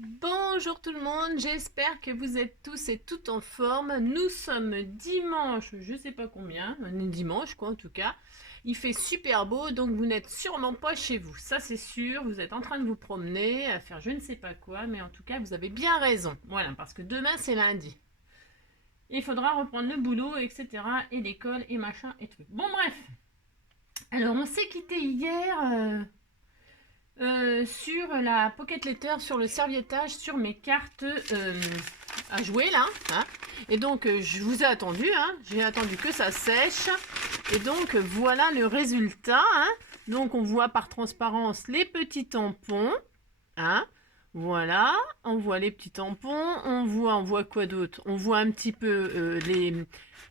Bonjour tout le monde, j'espère que vous êtes tous et toutes en forme. Nous sommes dimanche, je sais pas combien, on est dimanche quoi en tout cas. Il fait super beau, donc vous n'êtes sûrement pas chez vous, ça c'est sûr. Vous êtes en train de vous promener, à faire je ne sais pas quoi, mais en tout cas vous avez bien raison. Voilà, parce que demain c'est lundi. Il faudra reprendre le boulot, etc. et l'école et machin et tout. Bon bref, alors on s'est quitté hier... sur la Pocket Letter, sur le serviettage, sur mes cartes à jouer là. Hein. Et donc je vous ai attendu, hein. J'ai attendu que ça sèche. Et donc voilà le résultat. Hein. Donc on voit par transparence les petits tampons. Hein. Voilà, on voit les petits tampons, on voit quoi d'autre? On voit un petit peu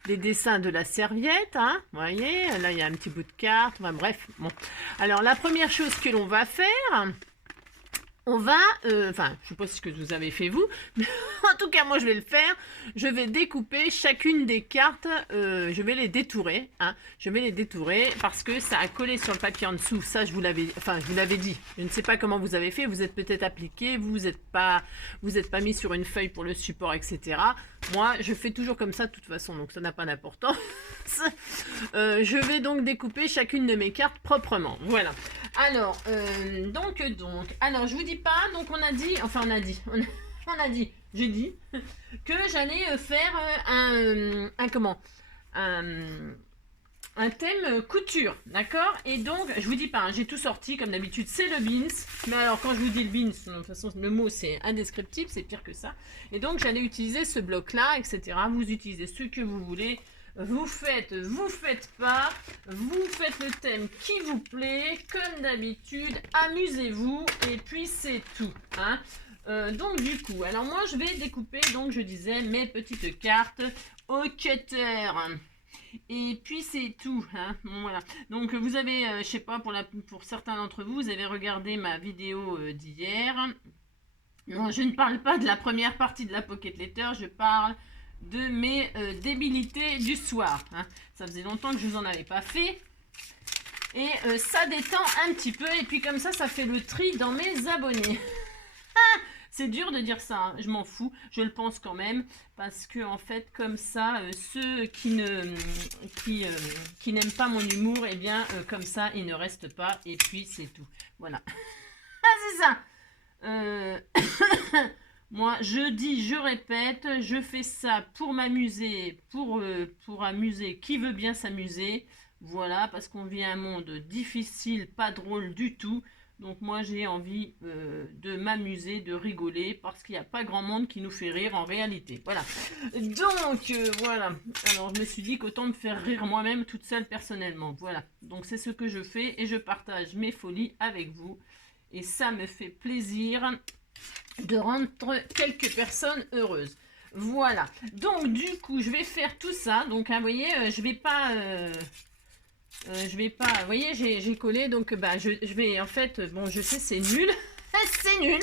les dessins de la serviette, hein, vous voyez, là il y a un petit bout de carte, enfin, bref, bon. Alors la première chose que l'on va faire, on va, enfin, je sais pas ce que vous avez fait vous, mais en tout cas moi je vais le faire. Je vais découper chacune des cartes, je vais les détourer, hein. Je vais les détourer parce que ça a collé sur le papier en dessous. Ça je vous l'avais dit. Je ne sais pas comment vous avez fait. Vous êtes peut-être appliqué, vous êtes pas mis sur une feuille pour le support, etc. Moi je fais toujours comme ça de toute façon, donc ça n'a pas d'importance. Je vais donc découper chacune de mes cartes proprement. Voilà. Alors, alors je vous dis pas, donc on a dit, j'ai dit que j'allais faire un thème couture, d'accord? Et donc, je vous dis pas, hein, j'ai tout sorti, comme d'habitude, c'est le beans. Mais alors, quand je vous dis le beans, de toute façon, le mot c'est indescriptible, c'est pire que ça. Et donc, j'allais utiliser ce bloc-là, etc. Vous utilisez ce que vous voulez. Vous faites pas, vous faites le thème qui vous plaît, comme d'habitude, amusez-vous, et puis c'est tout. Hein. Donc du coup, alors moi je vais découper, donc je disais, mes petites cartes au cutter. Et puis c'est tout. Hein. Bon, voilà. Donc vous avez, je sais pas, pour certains d'entre vous, vous avez regardé ma vidéo d'hier. Non, je ne parle pas de la première partie de la Pocket Letter, je parle de mes débilités du soir. Hein. Ça faisait longtemps que je vous en avais pas fait. Et ça détend un petit peu. Et puis comme ça fait le tri dans mes abonnés. C'est dur de dire ça, hein. Je m'en fous, je le pense quand même, parce que en fait, comme ça, ceux qui n'aiment pas mon humour, eh bien, comme ça, ils ne restent pas, et puis c'est tout. Voilà. Ah, c'est ça. Moi, je dis, je répète, je fais ça pour m'amuser, pour amuser qui veut bien s'amuser. Voilà, parce qu'on vit un monde difficile, pas drôle du tout. Donc moi, j'ai envie de m'amuser, de rigoler, parce qu'il n'y a pas grand monde qui nous fait rire en réalité. Voilà. Donc, voilà. Alors, je me suis dit qu'autant me faire rire moi-même toute seule personnellement. Voilà. Donc, c'est ce que je fais et je partage mes folies avec vous. Et ça me fait plaisir de rendre quelques personnes heureuses. Voilà. Donc, du coup, je vais faire tout ça. Donc, hein, vous voyez, je vais pas... vous voyez, j'ai collé, donc je vais, en fait, bon, je sais, c'est nul, c'est nul,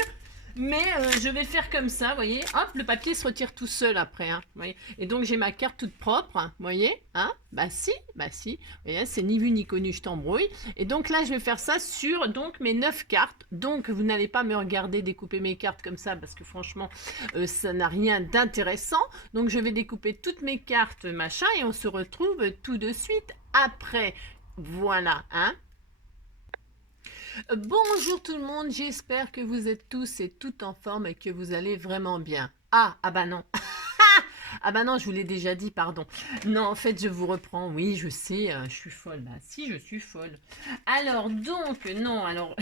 mais je vais faire comme ça, vous voyez, hop, le papier se retire tout seul après, hein, vous voyez, et donc j'ai ma carte toute propre, hein, vous voyez, hein, bah si, vous voyez, c'est ni vu ni connu, je t'embrouille, et donc là, je vais faire ça sur, donc, mes 9 cartes, donc vous n'allez pas me regarder découper mes cartes comme ça, parce que franchement, ça n'a rien d'intéressant, donc je vais découper toutes mes cartes, machin, et on se retrouve tout de suite après. Voilà, hein. Bonjour tout le monde, j'espère que vous êtes tous et toutes en forme et que vous allez vraiment bien. Ah bah non. Ah bah non, je vous l'ai déjà dit, pardon. Non, en fait, je vous reprends. Oui, je sais, je suis folle. Bah si, je suis folle. Alors, donc, non, alors...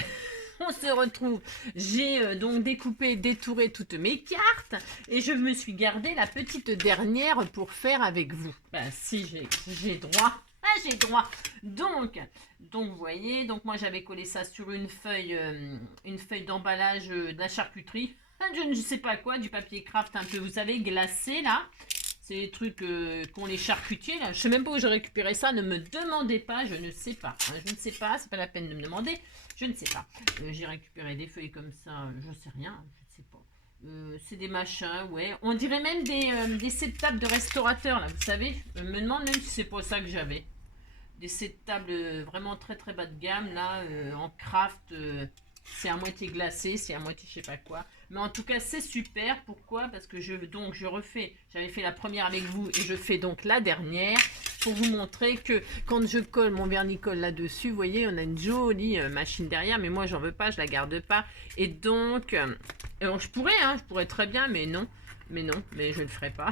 On se retrouve. J'ai donc découpé, détouré toutes mes cartes et je me suis gardé la petite dernière pour faire avec vous. Ben si, j'ai droit. Ah, j'ai droit. Donc, vous voyez, donc moi j'avais collé ça sur une feuille d'emballage de la charcuterie. Je ne sais pas quoi, du papier craft un peu, vous savez, glacé là. C'est les trucs qu'ont les charcutiers là. Je sais même pas où j'ai récupéré ça. Ne me demandez pas, je ne sais pas. Je ne sais pas, c'est pas la peine de me demander. Je ne sais pas. J'ai récupéré des feuilles comme ça, je sais rien, je ne sais pas. C'est des machins, ouais. On dirait même des set tables de restaurateurs là, vous savez. Je me demande même si c'est pas ça que j'avais. Des set tables vraiment très très bas de gamme là, en craft. C'est à moitié glacé, c'est à moitié je sais pas quoi. Mais en tout cas, c'est super. Pourquoi? Parce que je refais, j'avais fait la première avec vous et je fais donc la dernière pour vous montrer que quand je colle mon vernis-colle là-dessus, vous voyez, on a une jolie machine derrière, mais moi, j'en veux pas, je la garde pas. Et donc, alors, je pourrais très bien, mais non, mais je ne le ferai pas.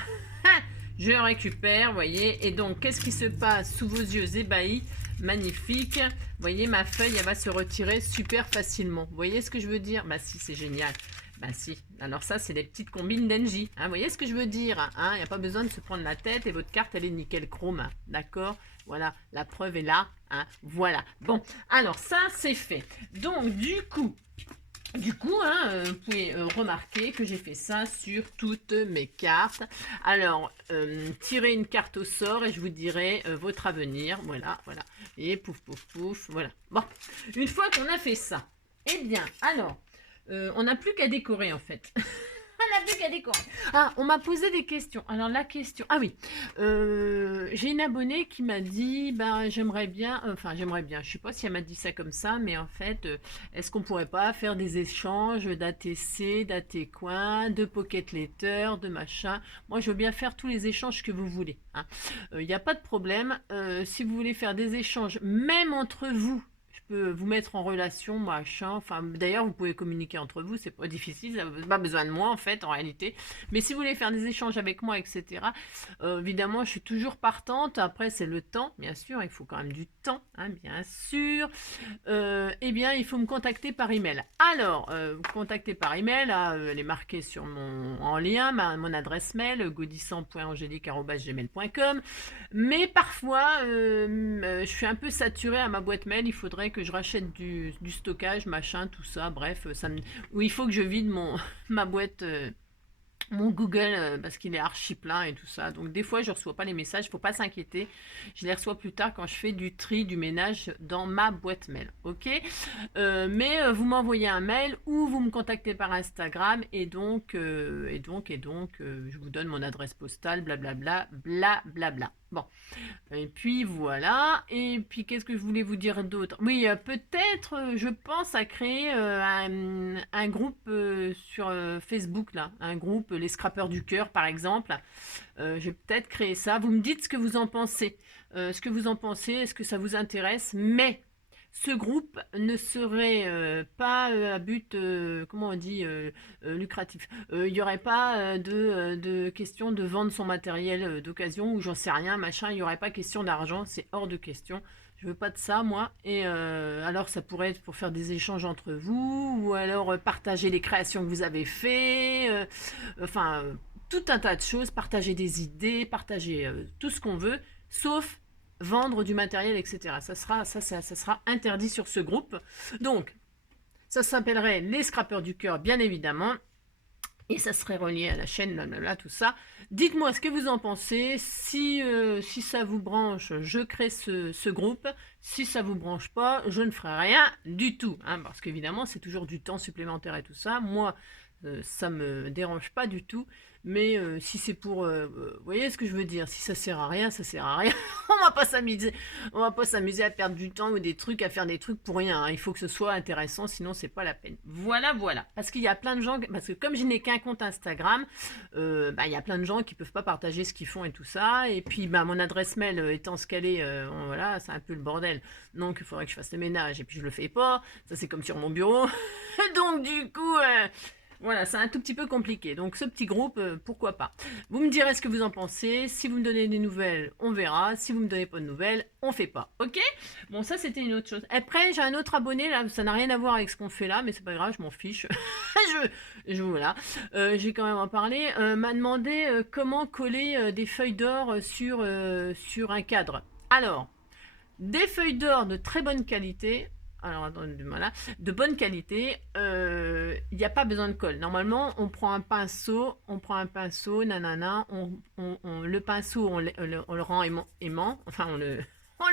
Je récupère, vous voyez, et donc, qu'est-ce qui se passe sous vos yeux ébahis? Magnifique. Vous voyez, ma feuille, elle va se retirer super facilement. Vous voyez ce que je veux dire? Bah si, c'est génial. Bah si. Alors ça, c'est les petites combines d'Engie. Hein, vous voyez ce que je veux dire? Hein, il n'y a pas besoin de se prendre la tête et votre carte, elle est nickel chrome. Hein, d'accord? Voilà, la preuve est là. Hein, voilà. Bon, alors ça, c'est fait. Donc, du coup, hein, vous pouvez remarquer que j'ai fait ça sur toutes mes cartes. Alors, tirez une carte au sort et je vous dirai votre avenir. Voilà, voilà. Et pouf, pouf, pouf, voilà. Bon, une fois qu'on a fait ça, eh bien, alors, on n'a plus qu'à décorer en fait. On n'a plus qu'à décorer. Ah, on m'a posé des questions. Alors la question, ah oui, j'ai une abonnée qui m'a dit, ben j'aimerais bien, je sais pas si elle m'a dit ça comme ça, mais en fait, est-ce qu'on pourrait pas faire des échanges d'ATC, d'ATCoin, de Pocket Letter, de machin. Moi, je veux bien faire tous les échanges que vous voulez. Il n'y a pas de problème. Si vous voulez faire des échanges, même entre vous, vous mettre en relation, machin. Enfin, d'ailleurs, vous pouvez communiquer entre vous, c'est pas difficile, ça n'a pas besoin de moi en fait, en réalité. Mais si vous voulez faire des échanges avec moi, etc., évidemment, je suis toujours partante. Après, c'est le temps, bien sûr, il faut quand même du temps, hein, bien sûr. Eh bien, il faut me contacter par email. Alors, vous contactez par email, là, elle est marquée sur en lien, mon adresse mail, godissant.angélique@gmail.com. Mais parfois, je suis un peu saturée à ma boîte mail. Il faudrait que je rachète du stockage, machin, tout ça. Bref, où il faut que je vide ma boîte, mon Google, parce qu'il est archi plein et tout ça. Donc des fois, je ne reçois pas les messages. Il ne faut pas s'inquiéter. Je les reçois plus tard quand je fais du tri, du ménage dans ma boîte mail. Ok. Mais vous m'envoyez un mail ou vous me contactez par Instagram et donc, je vous donne mon adresse postale, blablabla, blablabla. Bon, et puis voilà. Et puis qu'est-ce que je voulais vous dire d'autre? Oui, peut-être, je pense à créer un groupe sur Facebook, là. Un groupe, les Scrappeurs du Cœur, par exemple. Je vais peut-être créer ça. Vous me dites ce que vous en pensez. Est-ce que ça vous intéresse? Mais ce groupe ne serait pas à but, comment on dit, lucratif. Il n'y aurait pas de question de vendre son matériel d'occasion ou j'en sais rien, machin. Il n'y aurait pas question d'argent, c'est hors de question. Je veux pas de ça, moi. Et alors, ça pourrait être pour faire des échanges entre vous ou alors partager les créations que vous avez fait. Enfin, tout un tas de choses. Partager des idées, partager tout ce qu'on veut, sauf vendre du matériel, etc. Ça sera interdit sur ce groupe. Donc, ça s'appellerait les Scrappeurs du Cœur, bien évidemment. Et ça serait relié à la chaîne, blablabla, tout ça. Dites-moi ce que vous en pensez. Si ça vous branche, je crée ce groupe. Si ça vous branche pas, je ne ferai rien du tout. Hein, parce qu'évidemment, c'est toujours du temps supplémentaire et tout ça. Moi, ça me dérange pas du tout. Mais si c'est pour... vous voyez ce que je veux dire? Si ça sert à rien, ça sert à rien. On va pas s'amuser à perdre du temps ou des trucs, à faire des trucs pour rien. Hein. Il faut que ce soit intéressant, sinon c'est pas la peine. Voilà, voilà. Parce qu'il y a plein de gens... Parce que comme je n'ai qu'un compte Instagram, il y a plein de gens qui peuvent pas partager ce qu'ils font et tout ça. Et puis, mon adresse mail étant ce qu'elle est, voilà, c'est un peu le bordel. Donc, il faudrait que je fasse le ménage. Et puis, je le fais pas. Ça, c'est comme sur mon bureau. Donc, du coup... voilà, c'est un tout petit peu compliqué. Donc, ce petit groupe, pourquoi pas. Vous me direz ce que vous en pensez. Si vous me donnez des nouvelles, on verra. Si vous me donnez pas de nouvelles, on fait pas. Ok? Bon, ça, c'était une autre chose. Après, j'ai un autre abonné, là. Ça n'a rien à voir avec ce qu'on fait là, mais c'est pas grave, je m'en fiche. Voilà. J'ai quand même en parlé. M'a demandé comment coller des feuilles d'or sur un cadre. Alors, des feuilles d'or de très bonne qualité. Alors, attendez, voilà. De bonne qualité, il n'y a pas besoin de colle. Normalement, on prend un pinceau, nanana, le pinceau, on le rend aimant, enfin, on le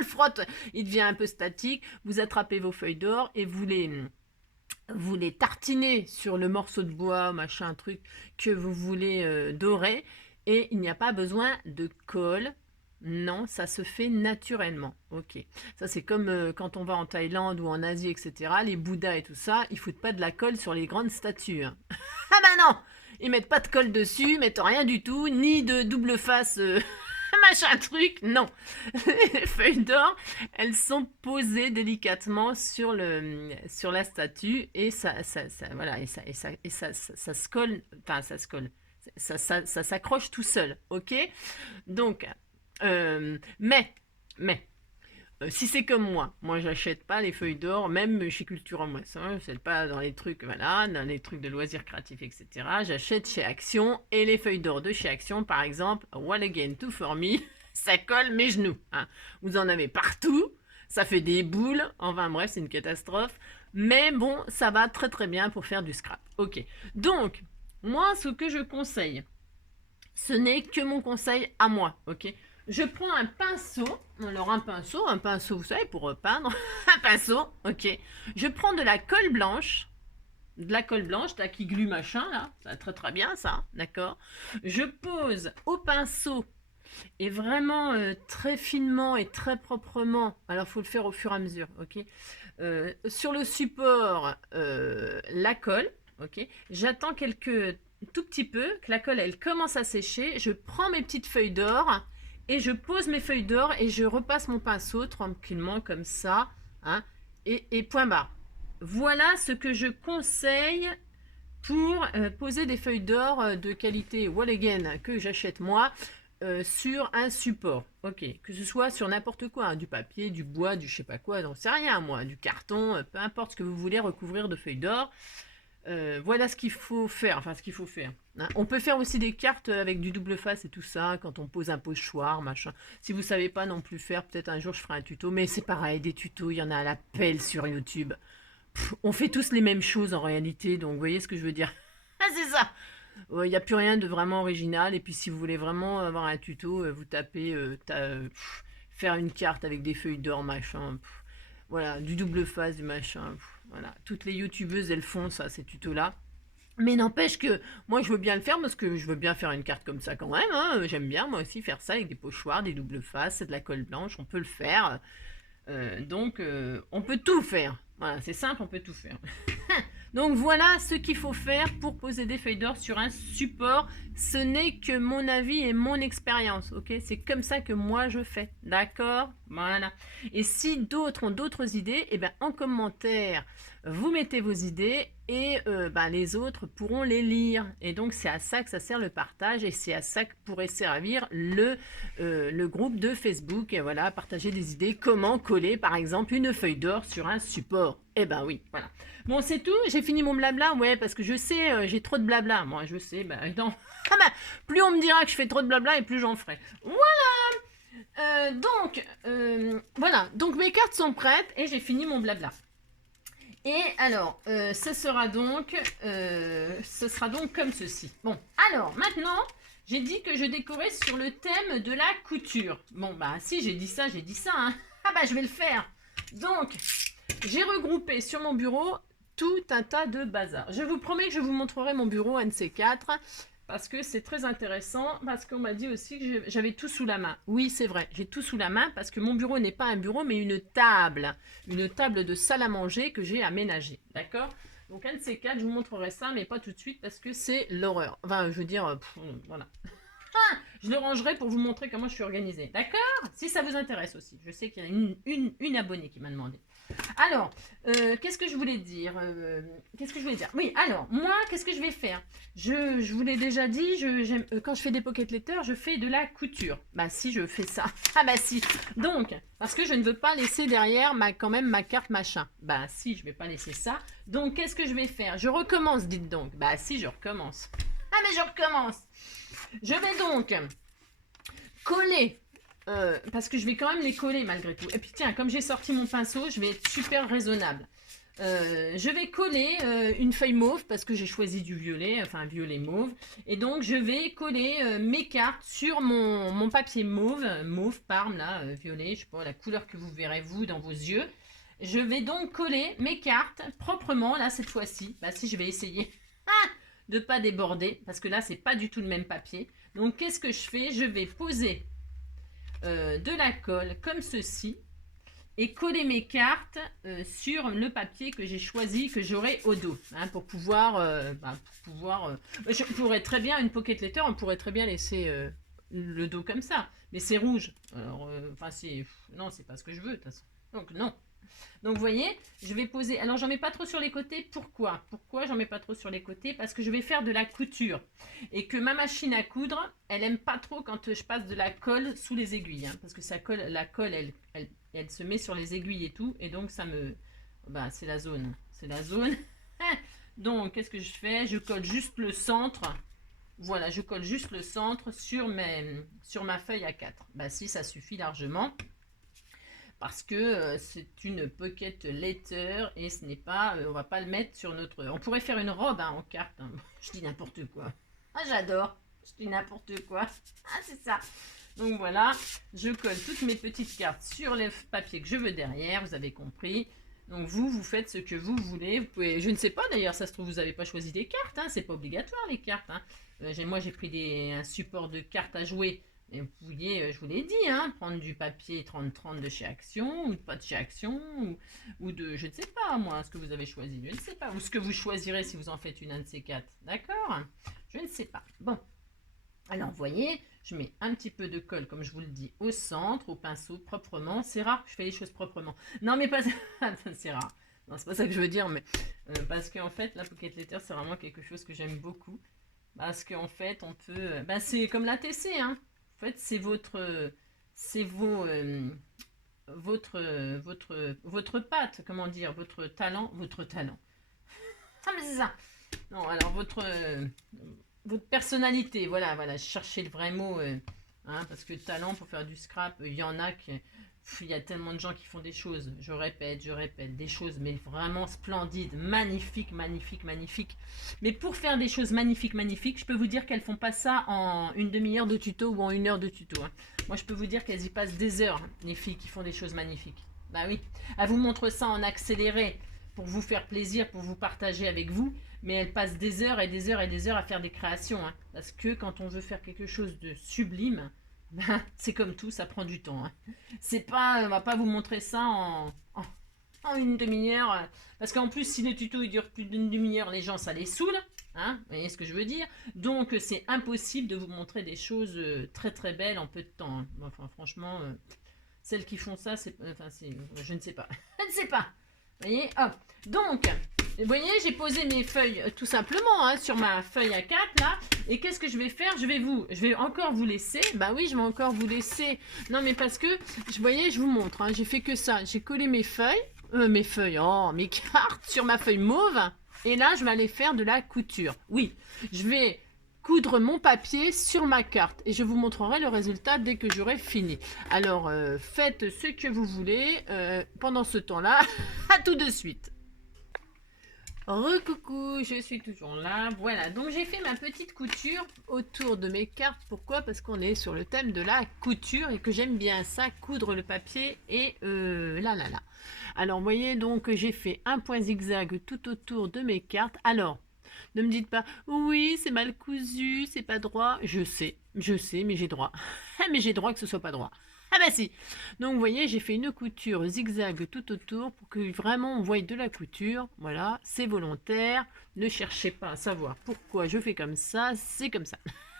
frotte, il devient un peu statique. Vous attrapez vos feuilles d'or et vous les tartinez sur le morceau de bois, machin, truc que vous voulez dorer. Et il n'y a pas besoin de colle. Non, ça se fait naturellement. Ok. Ça, c'est comme quand on va en Thaïlande ou en Asie, etc. Les Bouddhas et tout ça, ils foutent pas de la colle sur les grandes statues, hein. Ah bah non! Ils mettent pas de colle dessus, ils mettent rien du tout, ni de double face, machin truc, non. Les feuilles d'or, elles sont posées délicatement sur la statue et voilà, ça se colle, enfin ça se colle, ça s'accroche tout seul, ok? Donc, mais, si c'est comme moi j'achète pas les feuilles d'or, même chez Culture en Moisson, c'est pas dans les trucs, voilà, dans les trucs de loisirs créatifs, etc. J'achète chez Action et les feuilles d'or de chez Action, par exemple, One Again Two for Me, ça colle mes genoux, hein. Vous en avez partout, ça fait des boules, enfin bref, c'est une catastrophe, mais bon, ça va très très bien pour faire du scrap. Ok, donc, moi, ce que je conseille, ce n'est que mon conseil à moi, ok? Je prends un pinceau, alors un pinceau, vous savez, pour peindre, un pinceau, ok? Je prends de la colle blanche, là, qui glue machin, là, ça va très très bien, ça, d'accord? Je pose au pinceau, et vraiment très finement et très proprement, alors il faut le faire au fur et à mesure, ok? Sur le support, la colle, ok? J'attends tout petit peu que la colle elle commence à sécher. Je prends mes petites feuilles d'or et je pose mes feuilles d'or et je repasse mon pinceau tranquillement comme ça, hein, et point barre. Voilà ce que je conseille pour poser des feuilles d'or de qualité Wall Again que j'achète moi sur un support. Ok, que ce soit sur n'importe quoi, hein, du papier, du bois, du je sais pas quoi, j'en sais rien moi, du carton, peu importe ce que vous voulez recouvrir de feuilles d'or. Voilà ce qu'il faut faire, enfin ce qu'il faut faire, hein. On peut faire aussi des cartes avec du double face et tout ça, quand on pose un pochoir, machin. Si vous savez pas non plus faire, peut-être un jour je ferai un tuto, mais c'est pareil, des tutos, il y en a à la pelle sur YouTube. On fait tous les mêmes choses en réalité, donc vous voyez ce que je veux dire. Ah c'est ça. Il n'y a plus rien de vraiment original, et puis si vous voulez vraiment avoir un tuto, vous tapez faire une carte avec des feuilles d'or, machin. Voilà, du double face, du machin. Voilà, toutes les youtubeuses, elles font ça, ces tutos-là. Mais n'empêche que moi, je veux bien le faire parce que je veux bien faire une carte comme ça quand même, hein. J'aime bien, moi aussi, faire ça avec des pochoirs, des doubles faces, de la colle blanche. On peut le faire. Donc, on peut tout faire. Voilà, c'est simple, on peut tout faire. Donc voilà ce qu'il faut faire pour poser des feuilles d'or sur un support. Ce n'est que mon avis et mon expérience, ok? C'est comme ça que moi je fais, d'accord? Voilà. Et si d'autres ont d'autres idées, eh ben en commentaire, vous mettez vos idées et les autres pourront les lire. Et donc c'est à ça que ça sert le partage et c'est à ça que pourrait servir le groupe de Facebook. Et voilà, partager des idées, comment coller par exemple une feuille d'or sur un support. Eh ben oui, voilà. Bon, c'est tout, j'ai fini mon blabla, ouais, parce que je sais, j'ai trop de blabla. Moi, je sais, non. Plus on me dira que je fais trop de blabla et plus j'en ferai. Voilà. Voilà. Donc mes cartes sont prêtes et j'ai fini mon blabla. Et alors, ce sera donc comme ceci. Bon, alors maintenant, j'ai dit que je décorais sur le thème de la couture. Bon, si j'ai dit ça, hein. Ah je vais le faire. Donc, j'ai regroupé sur mon bureau tout un tas de bazar. Je vous promets que je vous montrerai mon bureau, un de ces quatre, parce que c'est très intéressant, parce qu'on m'a dit aussi que j'avais tout sous la main. Oui, c'est vrai, j'ai tout sous la main, parce que mon bureau n'est pas un bureau, mais une table de salle à manger que j'ai aménagée, d'accord? Donc un de ces quatre, je vous montrerai ça, mais pas tout de suite, parce que c'est l'horreur. Enfin, je veux dire, voilà. Je le rangerai pour vous montrer comment je suis organisée, d'accord? Si ça vous intéresse aussi. Je sais qu'il y a une abonnée qui m'a demandé. Alors, qu'est-ce que je voulais dire Oui, alors, moi, qu'est-ce que je vais faire? Je vous l'ai déjà dit, quand je fais des pocket letters, je fais de la couture. Si, je fais ça. Ah si. Donc, parce que je ne veux pas laisser derrière quand même ma carte machin. Si, je ne vais pas laisser ça. Donc, qu'est-ce que je vais faire? Je recommence, dites donc. Si, je recommence. Ah, mais je recommence. Je vais donc coller, parce que je vais quand même les coller malgré tout. Et puis tiens, comme j'ai sorti mon pinceau, je vais être super raisonnable. Je vais coller une feuille mauve parce que j'ai choisi du violet, enfin un violet mauve. Et donc je vais coller mes cartes sur mon papier mauve parme là, violet, je sais pas la couleur que vous verrez vous dans vos yeux. Je vais donc coller mes cartes proprement là cette fois-ci. Si je vais essayer de pas déborder parce que là c'est pas du tout le même papier. Donc qu'est-ce que je fais? Je vais poser de la colle comme ceci et coller mes cartes sur le papier que j'ai choisi, que j'aurai au dos, hein, pour pouvoir, je pourrais très bien, une pocket letter, on pourrait très bien laisser le dos comme ça, mais c'est rouge, alors, non, c'est pas ce que je veux, de toute façon, donc non. Donc vous voyez, je vais poser, alors j'en mets pas trop sur les côtés, pourquoi j'en mets pas trop sur les côtés? Parce que je vais faire de la couture, et que ma machine à coudre, elle aime pas trop quand je passe de la colle sous les aiguilles, hein, parce que ça colle, la colle, elle se met sur les aiguilles et tout, et donc ça me, c'est la zone, donc qu'est-ce que je fais? Je colle juste le centre, voilà, je colle juste le centre sur ma feuille A4, si ça suffit largement, parce que c'est une pocket letter et ce n'est pas, on va pas le mettre sur notre, on pourrait faire une robe, hein, en carte, hein. Je dis n'importe quoi, ah j'adore, je dis n'importe quoi, ah c'est ça. Donc voilà, je colle toutes mes petites cartes sur les papiers que je veux derrière, vous avez compris. Donc vous faites ce que vous voulez, vous pouvez, je ne sais pas d'ailleurs, ça se trouve vous n'avez pas choisi des cartes, hein, c'est pas obligatoire les cartes, hein. Moi j'ai pris un support de cartes à jouer. Et vous pouviez, je vous l'ai dit, hein, prendre du papier 30-30 de chez Action, ou pas de chez Action, ou de, je ne sais pas, moi, ce que vous avez choisi, je ne sais pas, ou ce que vous choisirez si vous en faites une, un de ces quatre, d'accord? Je ne sais pas. Bon, alors, vous voyez, je mets un petit peu de colle, comme je vous le dis, au centre, au pinceau, proprement. C'est rare que je fais les choses proprement. Non, mais pas... c'est rare. Non, c'est pas ça que je veux dire, mais... parce qu'en fait, la pocket letter, c'est vraiment quelque chose que j'aime beaucoup. Parce qu'en fait, on peut... c'est comme la TC, hein. En fait, c'est votre patte, comment dire, votre talent. Ah, mais c'est ça. Non, alors votre personnalité, voilà, cherchez le vrai mot, hein, parce que talent pour faire du scrap, il y en a qui, il y a tellement de gens qui font des choses, je répète, des choses, mais vraiment splendides, magnifiques, mais pour faire des choses magnifiques, je peux vous dire qu'elles font pas ça en une demi-heure de tuto ou en une heure de tuto, hein. Moi je peux vous dire qu'elles y passent des heures, hein, les filles qui font des choses magnifiques, bah oui, elles vous montrent ça en accéléré, pour vous faire plaisir, pour vous partager avec vous, mais elle passe des heures et des heures et des heures à faire des créations, hein, parce que quand on veut faire quelque chose de sublime, c'est comme tout, ça prend du temps, hein. C'est pas, on va pas vous montrer ça en une demi-heure, parce qu'en plus si le tuto il dure plus d'une demi-heure, les gens ça les saoule, hein, vous voyez ce que je veux dire, donc c'est impossible de vous montrer des choses très très belles en peu de temps, hein. Enfin franchement, celles qui font ça, je ne sais pas, je ne sais pas. Vous voyez, hop. Donc, vous voyez, j'ai posé mes feuilles tout simplement, hein, sur ma feuille A4 là. Et qu'est-ce que je vais faire? Je vais encore vous laisser. Bah oui, je vais encore vous laisser. Non, mais parce que, vous voyez, je vous montre, hein, j'ai fait que ça. J'ai collé mes feuilles, mes cartes sur ma feuille mauve. Et là, je vais aller faire de la couture. Oui, je vais coudre mon papier sur ma carte et je vous montrerai le résultat dès que j'aurai fini. Alors faites ce que vous voulez pendant ce temps-là. À tout de suite. Recoucou, je suis toujours là. Voilà, donc j'ai fait ma petite couture autour de mes cartes. Pourquoi? Parce qu'on est sur le thème de la couture et que j'aime bien ça, coudre le papier et là. Alors, vous voyez, donc j'ai fait un point zigzag tout autour de mes cartes. Alors, ne me dites pas, oui, c'est mal cousu, c'est pas droit. Je sais, mais j'ai droit. Mais j'ai droit que ce soit pas droit. Ah bah si. Donc vous voyez, j'ai fait une couture zigzag tout autour pour que vraiment on voie de la couture. Voilà, c'est volontaire. Ne cherchez pas à savoir pourquoi je fais comme ça, c'est comme ça.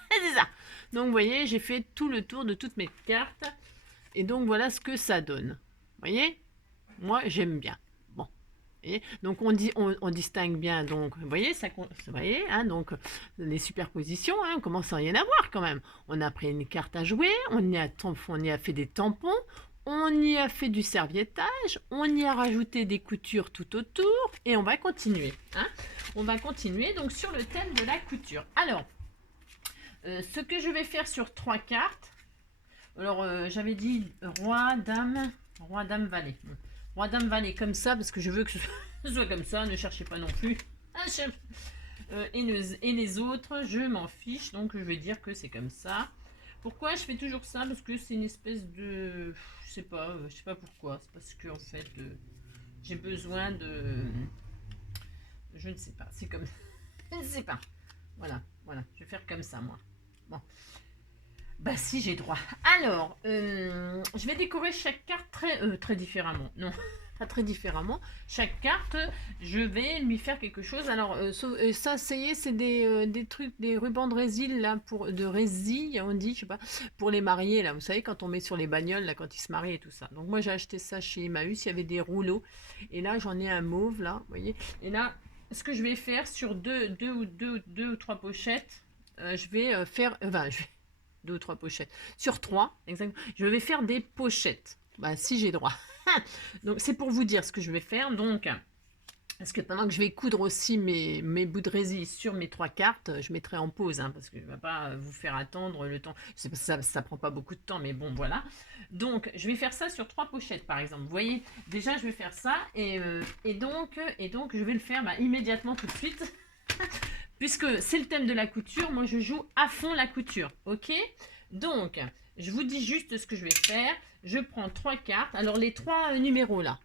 C'est ça. Donc vous voyez, j'ai fait tout le tour de toutes mes cartes. Et donc voilà ce que ça donne. Vous voyez? Moi, j'aime bien. Bon. Donc on distingue bien, donc vous voyez, hein, donc les superpositions, hein, commence à rien à voir quand même. On a pris une carte à jouer, on y a fait des tampons, on y a fait du serviettage, on y a rajouté des coutures tout autour et on va continuer, hein. On va continuer donc sur le thème de la couture. Alors, ce que je vais faire sur 3 cartes, alors j'avais dit roi, dame, valet. Roi, dame, valet comme ça, parce que je veux que ce soit comme ça, ne cherchez pas non plus. Et les autres, je m'en fiche, donc je vais dire que c'est comme ça. Pourquoi je fais toujours ça? Parce que c'est une espèce de... Je sais pas pourquoi. C'est parce que en fait, j'ai besoin de... Je ne sais pas, c'est comme... Je ne sais pas. Voilà, je vais faire comme ça, moi. Bon. Bah si, j'ai droit. Alors, je vais décorer chaque carte très différemment. Non, pas très différemment. Chaque carte, je vais lui faire quelque chose. Alors, ça, ça y est, c'est des trucs, des rubans de résille, là, de résille, on dit, je sais pas, pour les mariés, là. Vous savez, quand on met sur les bagnoles, là, quand ils se marient et tout ça. Donc, moi, j'ai acheté ça chez Emmaüs, il y avait des rouleaux. Et là, j'en ai un mauve, là, vous voyez. Et là, ce que je vais faire sur deux ou trois pochettes, je vais faire... Enfin, je vais deux ou trois pochettes. Sur trois, exactement. Je vais faire des pochettes. Bah, si j'ai droit. Donc, c'est pour vous dire ce que je vais faire. Donc, parce que pendant que je vais coudre aussi mes bouts de résille sur mes trois cartes, je mettrai en pause, hein, parce que je ne vais pas vous faire attendre le temps. Ça prend pas beaucoup de temps, mais bon, voilà. Donc, je vais faire ça sur trois pochettes, par exemple. Vous voyez, déjà, je vais faire ça. Et donc, je vais le faire immédiatement, tout de suite. Puisque c'est le thème de la couture, moi je joue à fond la couture, ok? Donc, je vous dis juste ce que je vais faire. Je prends trois cartes. Alors, les trois numéros là.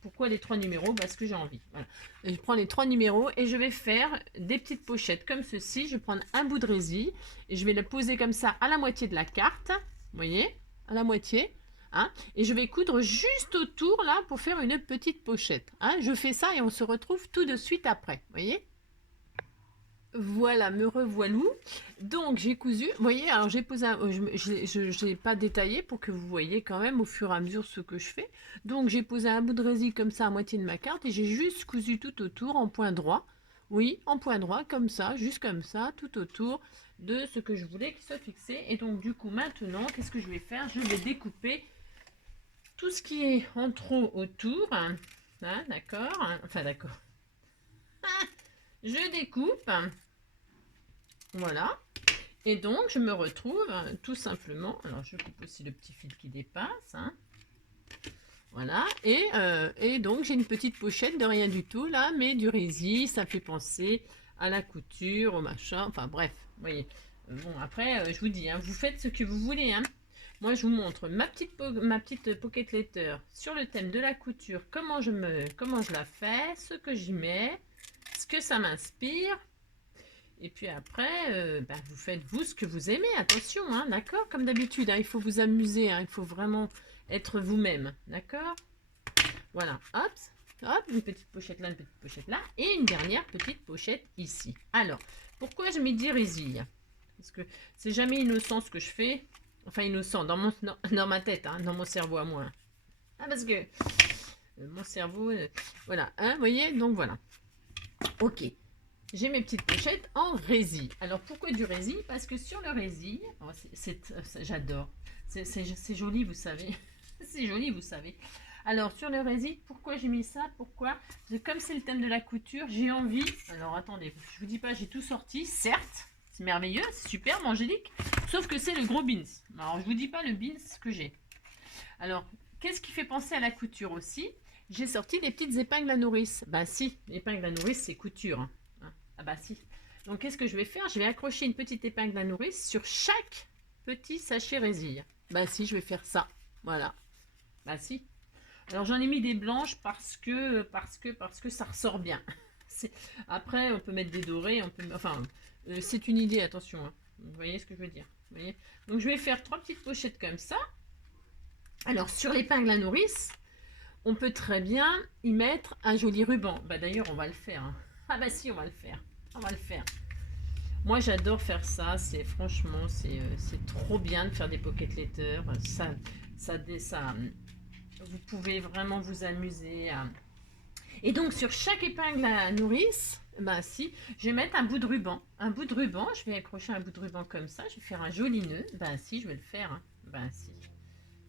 Pourquoi les trois numéros? Parce que j'ai envie. Voilà. Je prends les trois numéros et je vais faire des petites pochettes comme ceci. Je vais prendre un bout de résille et je vais le poser comme ça à la moitié de la carte. Vous voyez? À la moitié. Hein, et je vais coudre juste autour là pour faire une petite pochette. Hein, je fais ça et on se retrouve tout de suite après. Vous voyez? Voilà, me revoilou. Donc j'ai cousu, vous voyez, alors j'ai posé je n'ai pas détaillé pour que vous voyez quand même au fur et à mesure ce que je fais. Donc j'ai posé un bout de résille comme ça à moitié de ma carte et j'ai juste cousu tout autour en point droit. Oui, en point droit, comme ça, juste comme ça, tout autour de ce que je voulais qu'il soit fixé. Et donc du coup maintenant, qu'est-ce que je vais faire? Je vais découper tout ce qui est en trop autour. Hein, d'accord, enfin d'accord. Je découpe. Voilà. Et donc, je me retrouve tout simplement... Alors, je coupe aussi le petit fil qui dépasse. Hein. Voilà. Et donc, j'ai une petite pochette de rien du tout, là, mais du résille. Ça fait penser à la couture, au machin. Enfin, bref, vous voyez. Bon, après, je vous dis, hein, vous faites ce que vous voulez. Hein. Moi, je vous montre ma petite pocket letter sur le thème de la couture. Comment je la fais, ce que j'y mets, ce que ça m'inspire. Et puis après, vous faites vous ce que vous aimez, attention, hein, d'accord? Comme d'habitude, hein, il faut vous amuser, hein, il faut vraiment être vous-même, d'accord? Voilà, hop, hop, une petite pochette là, une petite pochette là, et une dernière petite pochette ici. Alors, pourquoi je mets 10 résilles? Parce que c'est jamais innocent ce que je fais, enfin innocent, dans ma tête, hein, dans mon cerveau à moi. Ah, parce que mon cerveau, voilà, hein, vous voyez, donc voilà. Ok. J'ai mes petites pochettes en résille. Alors, pourquoi du résille? Parce que sur le résille, oh, j'adore. C'est joli, vous savez. C'est joli, vous savez. Alors, sur le résille, pourquoi j'ai mis ça? Pourquoi? Comme c'est le thème de la couture, j'ai envie... Alors, attendez, je vous dis pas, j'ai tout sorti. Certes, c'est merveilleux, c'est superbe, angélique. Sauf que c'est le gros beans. Alors, je vous dis pas le beans que j'ai. Alors, qu'est-ce qui fait penser à la couture aussi? J'ai sorti des petites épingles à nourrice. Bah si, l'épingle à nourrice, c'est couture. Hein. Ah bah si. Donc qu'est-ce que je vais faire? Je vais accrocher une petite épingle à nourrice sur chaque petit sachet résille. Bah si, je vais faire ça. Voilà. Bah si. Alors j'en ai mis des blanches parce que ça ressort bien. Après, on peut mettre des dorés. Enfin, c'est une idée, attention. Hein. Vous voyez ce que je veux dire? Vous voyez. Donc je vais faire trois petites pochettes comme ça. Alors sur l'épingle à nourrice, on peut très bien y mettre un joli ruban. Bah d'ailleurs, on va le faire. Hein. Ah bah si, on va le faire. On va le faire. Moi, j'adore faire ça. Franchement, c'est trop bien de faire des pocket letters. Vous pouvez vraiment vous amuser. Et donc, sur chaque épingle à nourrice, bah si, je vais mettre un bout de ruban. Un bout de ruban, je vais accrocher un bout de ruban comme ça. Je vais faire un joli nœud. Bah si, je vais le faire. Hein. Bah si.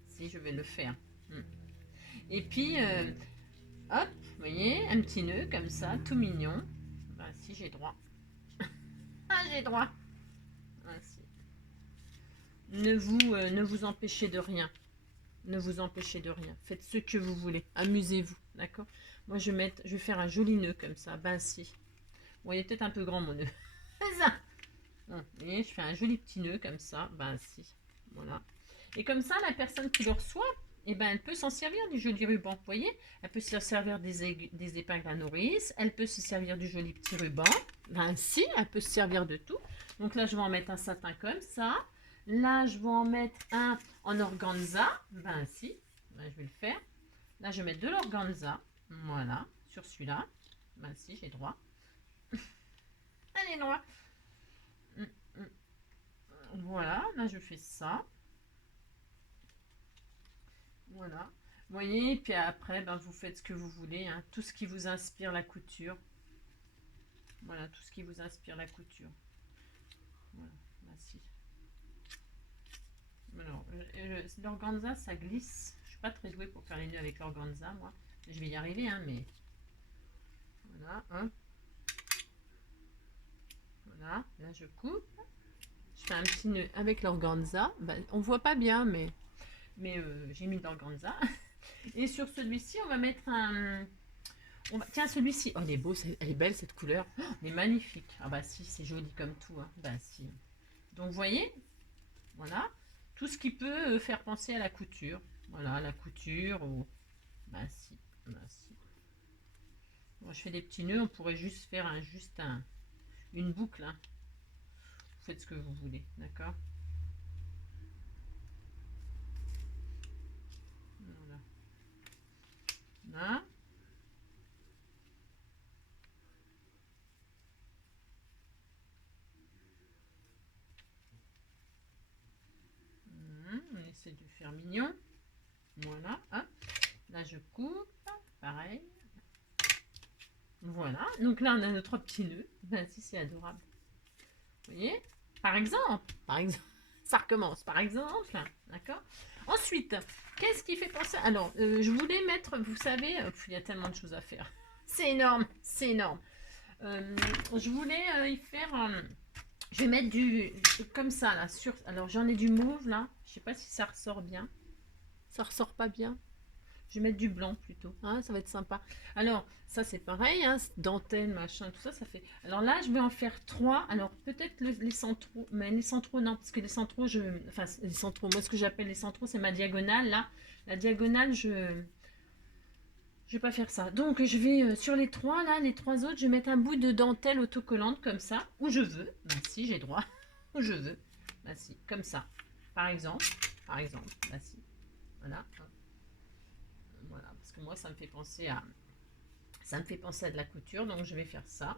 Si, je vais le faire. Et puis, hop, vous voyez, un petit nœud comme ça, tout mignon. Bah si, j'ai droit. Ah, j'ai droit. Ah, si. Ne vous empêchez de rien. Ne vous empêchez de rien. Faites ce que vous voulez. Amusez-vous, d'accord? Moi, je vais faire un joli nœud comme ça. Ben si. Bon, il est peut-être un peu grand mon nœud. C'est ça. Bon, vous voyez, je fais un joli petit nœud comme ça. Ben si. Voilà. Et comme ça, la personne qui le reçoit, eh ben, elle peut s'en servir du joli ruban. Vous voyez? Elle peut se servir des épingles à nourrice. Elle peut se servir du joli petit ruban. Ben si, elle peut se servir de tout. Donc là, je vais en mettre un satin comme ça. Là, je vais en mettre un en organza. Ben si, ben, je vais le faire. Là, je vais mettre de l'organza. Voilà, sur celui-là. Ben si, j'ai droit. Allez, droit. Voilà, là, je fais ça. Voilà. Vous voyez, puis après, ben, vous faites ce que vous voulez. Hein. Tout ce qui vous inspire la couture. Voilà, tout ce qui vous inspire la couture. Voilà, ben si. Alors, l'organza, ça glisse. Je suis pas très douée pour faire les nœuds avec l'organza, moi. Je vais y arriver, hein, mais... Voilà, hein. Voilà, là je coupe. Je fais un petit nœud avec l'organza. Ben, on voit pas bien, mais j'ai mis de l'organza. Et sur celui-ci, on va mettre un... Tiens, celui-ci. Oh, il est beau, elle est belle cette couleur. Oh, elle est magnifique. Ah bah si, c'est joli comme tout. Hein. Bah si. Donc, vous voyez, voilà. Tout ce qui peut faire penser à la couture. Voilà, la couture. Ou... Bah si. Bah si. Bon, je fais des petits nœuds. On pourrait juste faire une boucle. Hein. Vous faites ce que vous voulez. D'accord? Voilà. Là. On essaie de faire mignon. Voilà. Hop. Là, je coupe. Pareil. Voilà. Donc là, on a nos 3 petits nœuds. Ben, si, c'est adorable. Vous voyez? Par exemple. Ça recommence. Par exemple. D'accord? Ensuite, qu'est-ce qui fait penser... Alors, je voulais mettre... Vous savez, il y a tellement de choses à faire. C'est énorme. C'est énorme. Je voulais y faire... je vais mettre du... Comme ça, là. Alors, j'en ai du mauve, là. Je sais pas si ça ressort bien. Ça ressort pas bien. Je vais mettre du blanc plutôt, hein, ça va être sympa. Alors, ça c'est pareil, hein, dentelle, machin, tout ça, ça fait... Alors là, je vais en faire 3. Alors, peut-être les centraux, mais les centraux, non, parce que les centraux, Enfin, les centraux, moi ce que j'appelle les centraux, c'est ma diagonale, là. La diagonale, je vais pas faire ça. Donc, je vais, sur les 3, là, les 3 autres, je vais mettre un bout de dentelle autocollante, comme ça, où je veux. Ben si, j'ai droit. Où je veux. Ben si, comme ça. Par exemple. Ben si. Voilà. Voilà, parce que moi ça me fait penser à de la couture, donc je vais faire ça.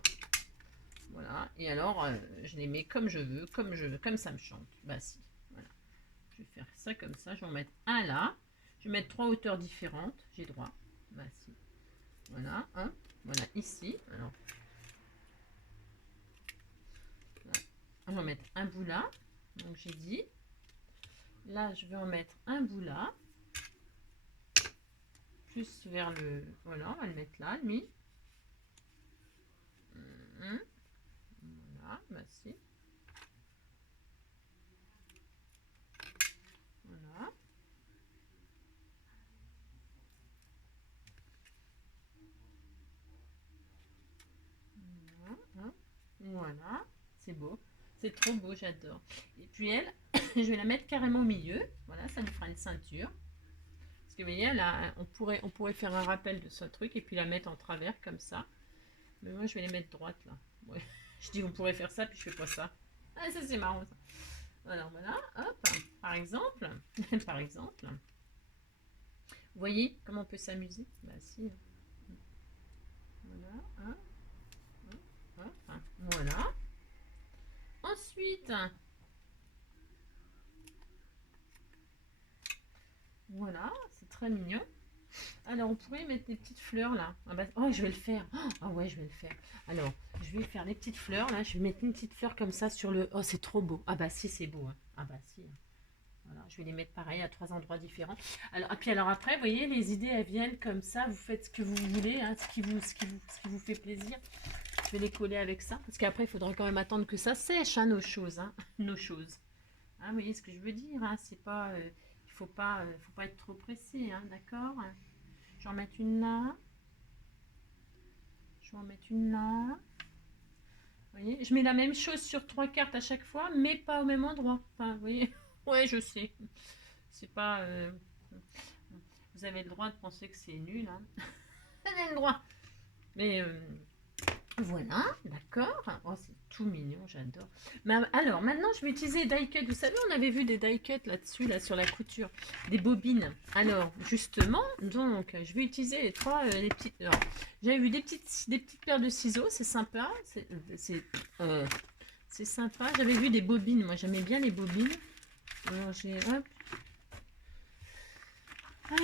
Voilà, et alors je les mets comme je veux, comme ça me chante. Bah si, voilà. Je vais faire ça comme ça, je vais en mettre un là. Je vais mettre 3 hauteurs différentes, j'ai droit. Bah si. Voilà, hein. Voilà, ici. Alors, voilà. Je vais en mettre un bout là. Donc j'ai dit. Là, je vais en mettre un bout là. Plus vers le... Voilà, on va le mettre là, lui. Voilà, bah si. Voilà. Voilà, c'est beau. C'est trop beau, j'adore. Et puis elle, je vais la mettre carrément au milieu. Voilà, ça lui fera une ceinture. Parce que vous voyez, là, on pourrait faire un rappel de ce truc et puis la mettre en travers comme ça. Mais moi, je vais les mettre droite là. Ouais. Je dis, on pourrait faire ça, puis je fais pas ça. Ah, ça c'est marrant ça. Alors voilà, hop, par exemple, par exemple. Vous voyez comment on peut s'amuser? Bah si. Voilà, hein, hein, voilà. Ensuite, voilà, c'est très mignon. Alors, on pourrait mettre des petites fleurs là. Ah bah, oh, je vais le faire. Ah ouais, je vais le faire. Alors, je vais faire des petites fleurs là. Je vais mettre une petite fleur comme ça sur le... Oh, c'est trop beau. Ah bah si, c'est beau. Hein. Ah bah si. Voilà, je vais les mettre pareil à 3 endroits différents. Alors, et puis alors après, vous voyez, les idées, elles viennent comme ça. Vous faites ce que vous voulez, hein, ce qui vous fait plaisir. Je vais les coller avec ça. Parce qu'après, il faudra quand même attendre que ça sèche, hein, nos choses. Hein, nos choses. Hein, vous voyez ce que je veux dire, hein, c'est pas... il faut pas être trop pressé, hein, d'accord? Je vais en mettre une là. Je vais en mettre une là. Vous voyez, je mets la même chose sur 3 cartes à chaque fois, mais pas au même endroit. Enfin, vous voyez, ouais, je sais. C'est pas... vous avez le droit de penser que c'est nul, hein. Vous avez le droit. Mais Voilà, d'accord. Oh, c'est tout mignon, j'adore. Alors, maintenant, je vais utiliser les die cuts. Vous savez, on avait vu des die cuts là-dessus, là, sur la couture. Des bobines. Alors, justement, donc, je vais utiliser les trois, les petites... Alors, j'avais vu des petites paires de ciseaux, c'est sympa. C'est sympa. J'avais vu des bobines. Moi, j'aimais bien les bobines. Alors, hop.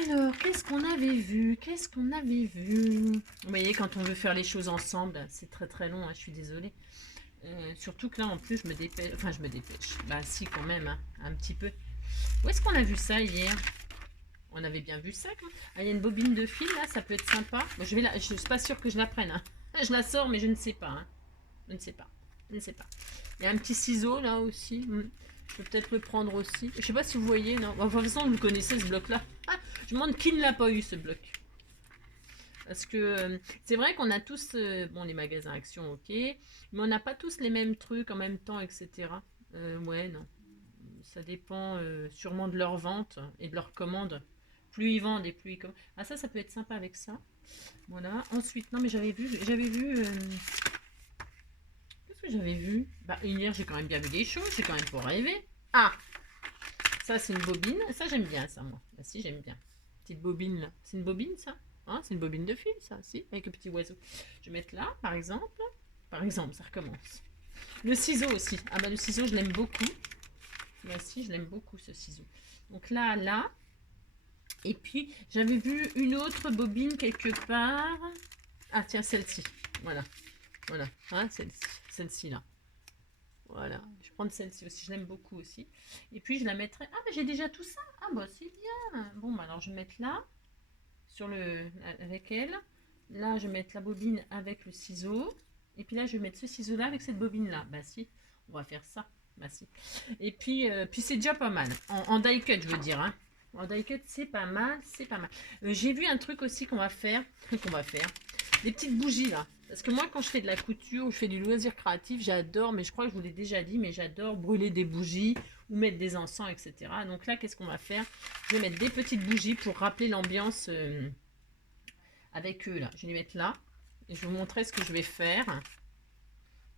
Alors, qu'est-ce qu'on avait vu? Qu'est-ce qu'on avait vu? Vous voyez, quand on veut faire les choses ensemble, c'est très très long, hein, je suis désolée. Surtout que là, en plus, je me dépêche. Enfin, je me dépêche. Bah, si, quand même, hein, un petit peu. Où est-ce qu'on a vu ça hier? On avait bien vu ça, quoi. Ah, il y a une bobine de fil, là, ça peut être sympa. Bon, je suis pas sûre que je la prenne, hein. Je la sors, mais je ne sais pas, hein. Je ne sais pas. Je ne sais pas. Il y a un petit ciseau, là, aussi. Je peux peut-être le prendre aussi. Je sais pas si vous voyez, non. Enfin, de toute façon, vous connaissez ce bloc-là. Ah, je me demande qui ne l'a pas eu, ce bloc. Parce que c'est vrai qu'on a tous, bon, les magasins Action, ok, mais on n'a pas tous les mêmes trucs en même temps, etc. Ouais, non. Ça dépend sûrement de leur vente et de leur commande. Plus ils vendent et plus ils commandent. Ah, ça peut être sympa avec ça. Voilà. Ensuite, non, mais j'avais vu. Qu'est-ce que j'avais vu? Bah, hier, j'ai quand même bien vu des choses. J'ai quand même pas rêvé. Ah, ça, c'est une bobine. Ça, j'aime bien, ça, moi. Bah, si, j'aime bien. Petite bobine, là. C'est une bobine, ça? Hein, c'est une bobine de fil, ça, si, avec un petit oiseau. Je vais mettre là, par exemple. Par exemple, ça recommence. Le ciseau aussi. Ah bah le ciseau, je l'aime beaucoup. Là, si, je l'aime beaucoup, ce ciseau. Donc là, là. Et puis, j'avais vu une autre bobine quelque part. Ah, tiens, celle-ci. Voilà. Voilà. Hein, celle-ci. Celle-ci, là. Voilà. Je prends celle-ci aussi. Je l'aime beaucoup aussi. Et puis, je la mettrai... Ah, mais j'ai déjà tout ça. Ah, bah, c'est bien. Bon, bah, alors, je vais mettre là. Avec elle. Là, je vais mettre la bobine avec le ciseau. Et puis là, je vais mettre ce ciseau-là avec cette bobine-là. Bah si, on va faire ça. Bah si. Et puis c'est déjà pas mal. En die cut, je veux dire. Hein. En die cut, c'est pas mal, c'est pas mal. J'ai vu un truc aussi qu'on va faire. Des petites bougies là. Parce que moi, quand je fais de la couture ou je fais du loisir créatif, j'adore, mais je crois que je vous l'ai déjà dit, mais j'adore brûler des bougies ou mettre des encens, etc. Donc là, qu'est-ce qu'on va faire? Je vais mettre des petites bougies pour rappeler l'ambiance avec eux là. Je vais les mettre là. Et je vais vous montrer ce que je vais faire.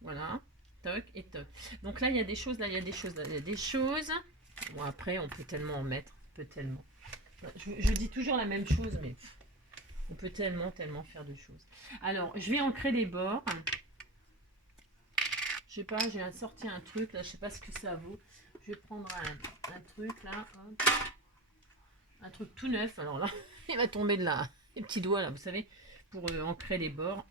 Voilà. Toc et toc. Donc là, il y a des choses, là, il y a des choses, là, il y a des choses. Bon, après, on peut tellement en mettre. On peut tellement. Je dis toujours la même chose, mais on peut tellement, tellement faire de choses. Alors, je vais ancrer les bords. Je sais pas, j'ai sorti un truc, là, je sais pas ce que ça vaut. Je vais prendre un truc, là. Hop. Un truc tout neuf. Alors là, il va tomber de là. Les petits doigts, là, vous savez, pour ancrer les bords.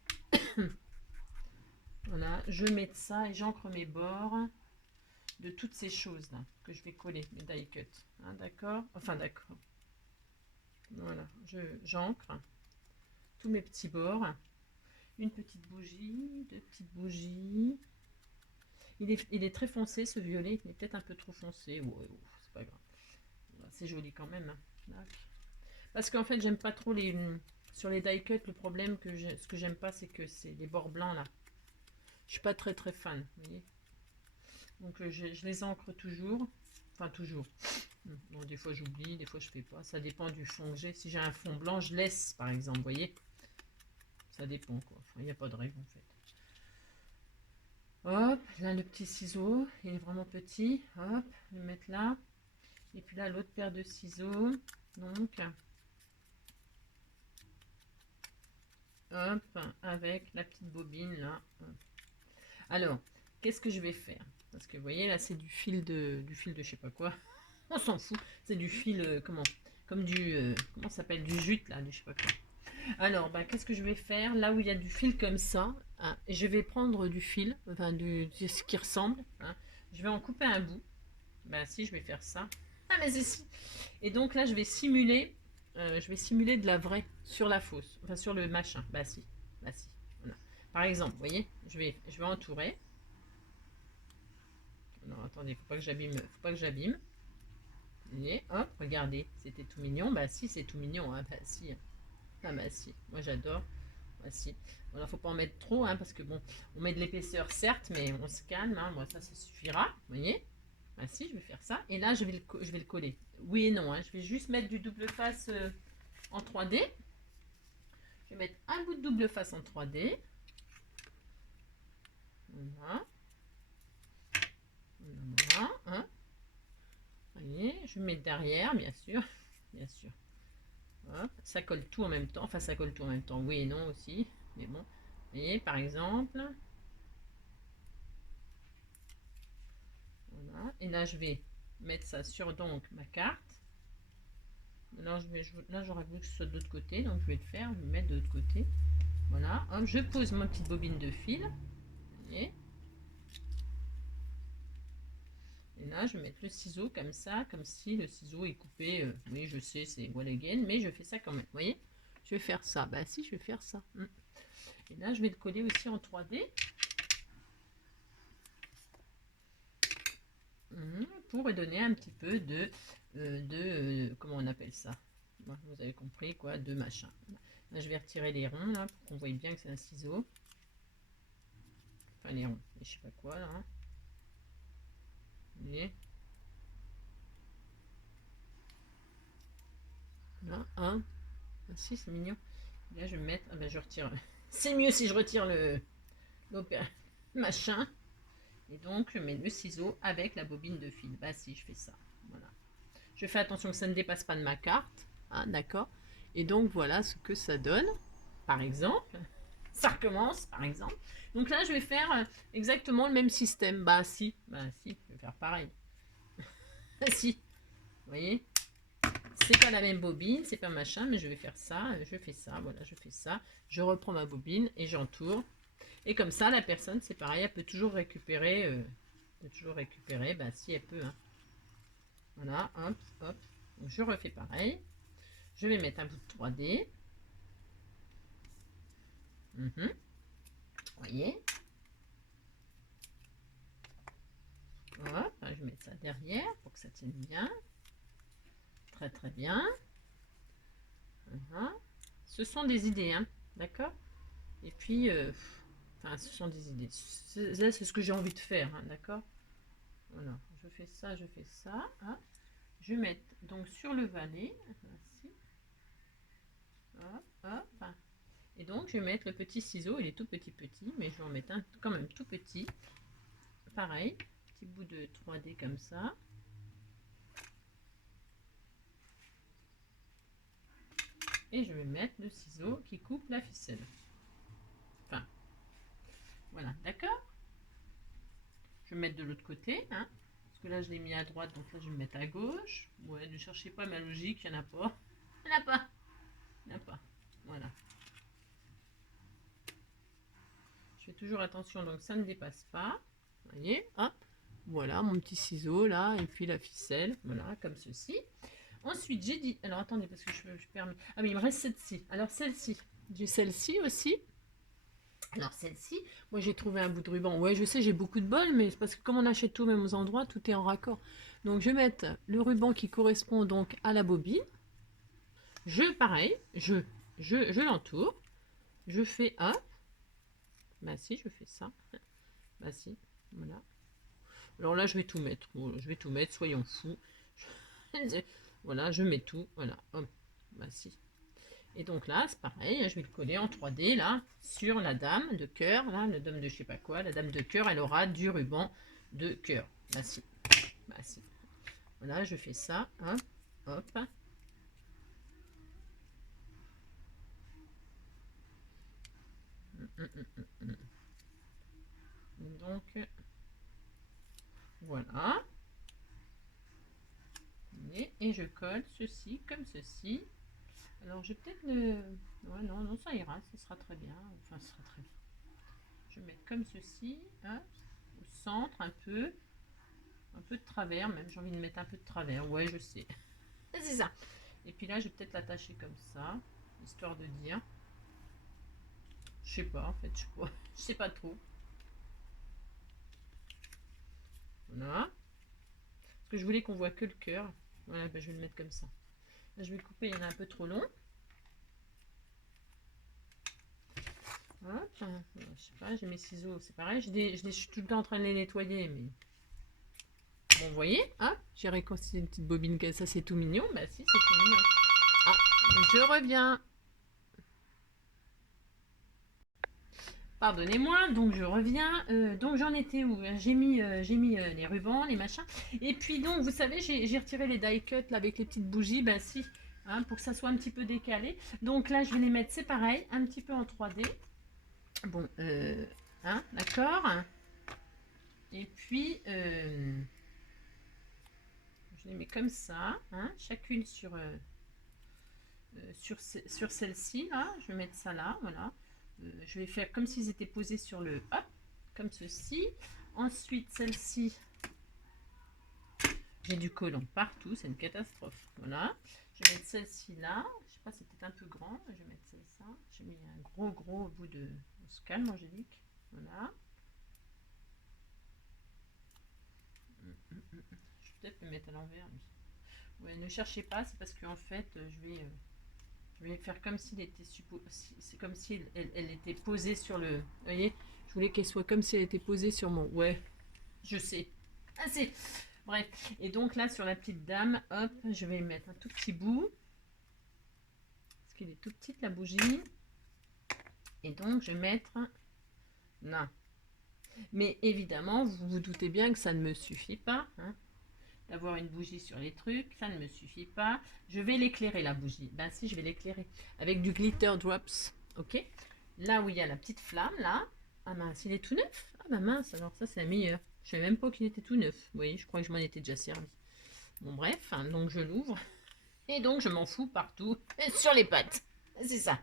Voilà, je mets ça et j'encre mes bords de toutes ces choses là que je vais coller, mes die cut. Hein, d'accord? Enfin, d'accord. Voilà, j'encre tous mes petits bords. Une petite bougie, deux petites bougies. Il est très foncé ce violet, il est peut-être un peu trop foncé. Ouais, c'est pas grave. C'est joli quand même. Hein. Parce qu'en fait, j'aime pas trop les. Sur les die cut, le problème ce que j'aime pas, c'est que c'est les bords blancs là. Je suis pas très très fan, vous voyez. Donc je les encre toujours. Enfin toujours. Bon, des fois j'oublie, des fois je fais pas. Ça dépend du fond que j'ai. Si j'ai un fond blanc, je laisse par exemple, vous voyez. Ça dépend quoi. Il n'y a pas de règle en fait. Hop, là le petit ciseau, il est vraiment petit. Hop, je vais le mettre là. Et puis là l'autre paire de ciseaux. Donc, hop, avec la petite bobine là. Alors, qu'est-ce que je vais faire? Parce que vous voyez là c'est du fil de je sais pas quoi. On s'en fout. C'est du fil comme du comment ça s'appelle, du jute là, du je sais pas quoi. Alors bah qu'est-ce que je vais faire là où il y a du fil comme ça, hein, je vais prendre du fil, enfin de ce qui ressemble. Hein, je vais en couper un bout. Bah si je vais faire ça. Ah mais c'est si. Et donc là je vais simuler de la vraie sur la fausse, enfin sur le machin. Bah si, bah si. Voilà. Par exemple, vous voyez, je vais entourer. Non, attendez, faut pas que j'abîme. Et hop, regardez, c'était tout mignon. Bah si, c'est tout mignon. Hein. Bah si. Ah bah si, moi j'adore. Bah si. Voilà, faut pas en mettre trop, hein, parce que bon, on met de l'épaisseur certes, mais on se calme. Hein. Moi ça suffira. Vous voyez. Bah si, je vais faire ça. Et là, je vais le coller. Oui et non. Hein. Je vais juste mettre du double face en 3D. Je vais mettre un bout de double face en 3D. Voilà. Voilà. Hein. Vous voyez, je mets derrière, bien sûr. Bien sûr. Hop, ça colle tout en même temps. Enfin, ça colle tout en même temps. Oui et non aussi. Mais bon. Vous voyez, par exemple. Voilà. Et là, je vais mettre ça sur donc ma carte. Là, j'aurais voulu que ce soit de l'autre côté. Donc, je vais le faire. Je vais le mettre de l'autre côté. Voilà. Hop, je pose ma petite bobine de fil. Vous voyez. Et là, je vais mettre le ciseau comme ça, comme si le ciseau est coupé. Oui, je sais, c'est wall again, mais je fais ça quand même. Vous voyez, je vais faire ça. Bah si, je vais faire ça. Et là, je vais le coller aussi en 3D. Pour donner un petit peu de comment on appelle ça. Bon, vous avez compris quoi, de machin. Là, je vais retirer les ronds là pour qu'on voie bien que c'est un ciseau. Enfin les ronds, et je sais pas quoi là. Vous voyez. Là, un. Ah, si, c'est mignon. Là, je vais mettre. Ah ben, je retire. C'est mieux si je retire le machin. Et donc, je mets le ciseau avec la bobine de fil. Bah, si, je fais ça. Voilà. Je fais attention que ça ne dépasse pas de ma carte. Hein, d'accord. Et donc, voilà ce que ça donne. Par exemple, ça recommence, par exemple. Donc là, je vais faire exactement le même système. Bah, si. Bah, si, je vais faire pareil. Si. Vous voyez, c'est pas la même bobine, c'est pas machin, mais je vais faire ça, je fais ça, voilà, je fais ça, je reprends ma bobine et j'entoure. Et comme ça, la personne, c'est pareil, elle peut toujours récupérer, bah, si elle peut. Hein. Voilà, hop, hop. Donc, je refais pareil. Je vais mettre un bout de 3D. Vous voyez. Hop, je vais mettre ça derrière pour que ça tienne bien. Très très bien. Voilà. Ce sont des idées, hein, d'accord. Et puis, enfin, ce sont des idées. Là, c'est ce que j'ai envie de faire, hein, d'accord. Voilà, je fais ça, je fais ça. Hein. Je vais mettre donc sur le valet, ainsi. Hop, hop. Et donc, je vais mettre le petit ciseau, il est tout petit, mais je vais en mettre un quand même tout petit. Pareil, petit bout de 3D comme ça. Et je vais mettre le ciseau qui coupe la ficelle. Enfin, voilà, d'accord. Je vais mettre de l'autre côté, hein. Parce que là, je l'ai mis à droite, donc là, je vais me mettre à gauche. Ouais, ne cherchez pas ma logique, il n'y en a pas. Il n'y en a pas. Il n'y en a pas. Voilà. Je fais toujours attention, donc ça ne dépasse pas. Vous voyez, hop. Voilà, mon petit ciseau, là, et puis la ficelle. Voilà, comme ceci. Ensuite, j'ai dit... Alors, attendez, parce que je permets... Ah oui, il me reste celle-ci. Alors, celle-ci. J'ai celle-ci aussi. Alors, celle-ci, moi, j'ai trouvé un bout de ruban. Ouais, je sais, j'ai beaucoup de bol, mais c'est parce que comme on achète tout aux mêmes endroits, tout est en raccord. Donc, je vais mettre le ruban qui correspond donc à la bobine. Pareil, je l'entoure. Je fais hop. Bah si, je fais ça. Bah si, voilà. Alors là, je vais tout mettre. Je vais tout mettre, soyons fous. Voilà, je mets tout. Voilà, hop. Bah si. Et donc là, c'est pareil, je vais le coller en 3D là, sur la dame de cœur, là, la dame de je sais pas quoi, la dame de cœur, elle aura du ruban de cœur. Bah si. Bah si. Voilà, je fais ça, hop, hop. Donc, voilà. Et je colle ceci comme ceci. Alors, je vais peut-être le... Ouais, non, non, ça ira, ça sera très bien. Enfin, ce sera très bien. Je vais mettre comme ceci, hop, au centre, un peu de travers, même j'ai envie de mettre un peu de travers. Ouais, je sais. C'est ça. Et puis là, je vais peut-être l'attacher comme ça, histoire de dire. Je sais pas, en fait, je sais pas trop. Voilà. Parce que je voulais qu'on voit que le cœur. Voilà, ben, je vais le mettre comme ça. Là, je vais le couper, il y en a un peu trop long. Hop, je sais pas, j'ai mes ciseaux, c'est pareil, je suis tout le temps en train de les nettoyer, mais... Bon, vous voyez, hop, j'ai réconcilié une petite bobine, ça c'est tout mignon, bah si, c'est tout mignon. Ah, je reviens. Pardonnez-moi, donc je reviens. Donc j'en étais où? J'ai mis les rubans, les machins. Et puis donc, vous savez, j'ai retiré les die cuts là, avec les petites bougies. Ben si, hein, pour que ça soit un petit peu décalé. Donc là, je vais les mettre, c'est pareil, un petit peu en 3D. Bon, hein, d'accord. Et puis, je les mets comme ça, hein, chacune sur celle-ci, là. Je vais mettre ça là, voilà. Je vais faire comme s'ils étaient posés sur le... Hop, comme ceci. Ensuite, celle-ci, j'ai du collant partout, c'est une catastrophe. Voilà. Je vais mettre celle-ci là. Je sais pas, c'est peut-être un peu grand. Je vais mettre celle-ci. J'ai mis un gros bout de... On se calme, Angélique. Voilà. Je vais peut-être le mettre à l'envers, lui. Ouais, ne cherchez pas, c'est parce qu'en fait, je vais faire comme s'il était c'est comme si elle était posée sur le... Vous voyez, je voulais qu'elle soit comme si elle était posée sur mon... Ouais, je sais. Assez. Bref. Et donc là, sur la petite dame, hop, je vais mettre un tout petit bout. Parce qu'elle est tout petite, la bougie. Et donc, je vais mettre... Non. Mais évidemment, vous vous doutez bien que ça ne me suffit pas. Hein, d'avoir une bougie sur les trucs, ça ne me suffit pas. Je vais l'éclairer, la bougie. Ben si, je vais l'éclairer avec du glitter drops, ok. Là où il y a la petite flamme, là. Ah mince, il est tout neuf. Ah bah mince, alors ça c'est la meilleure. Je savais même pas qu'il était tout neuf. Vous voyez, je crois que je m'en étais déjà servi. Bon bref, hein, donc je l'ouvre. Et donc je m'en fous partout. Et sur les pattes. C'est ça.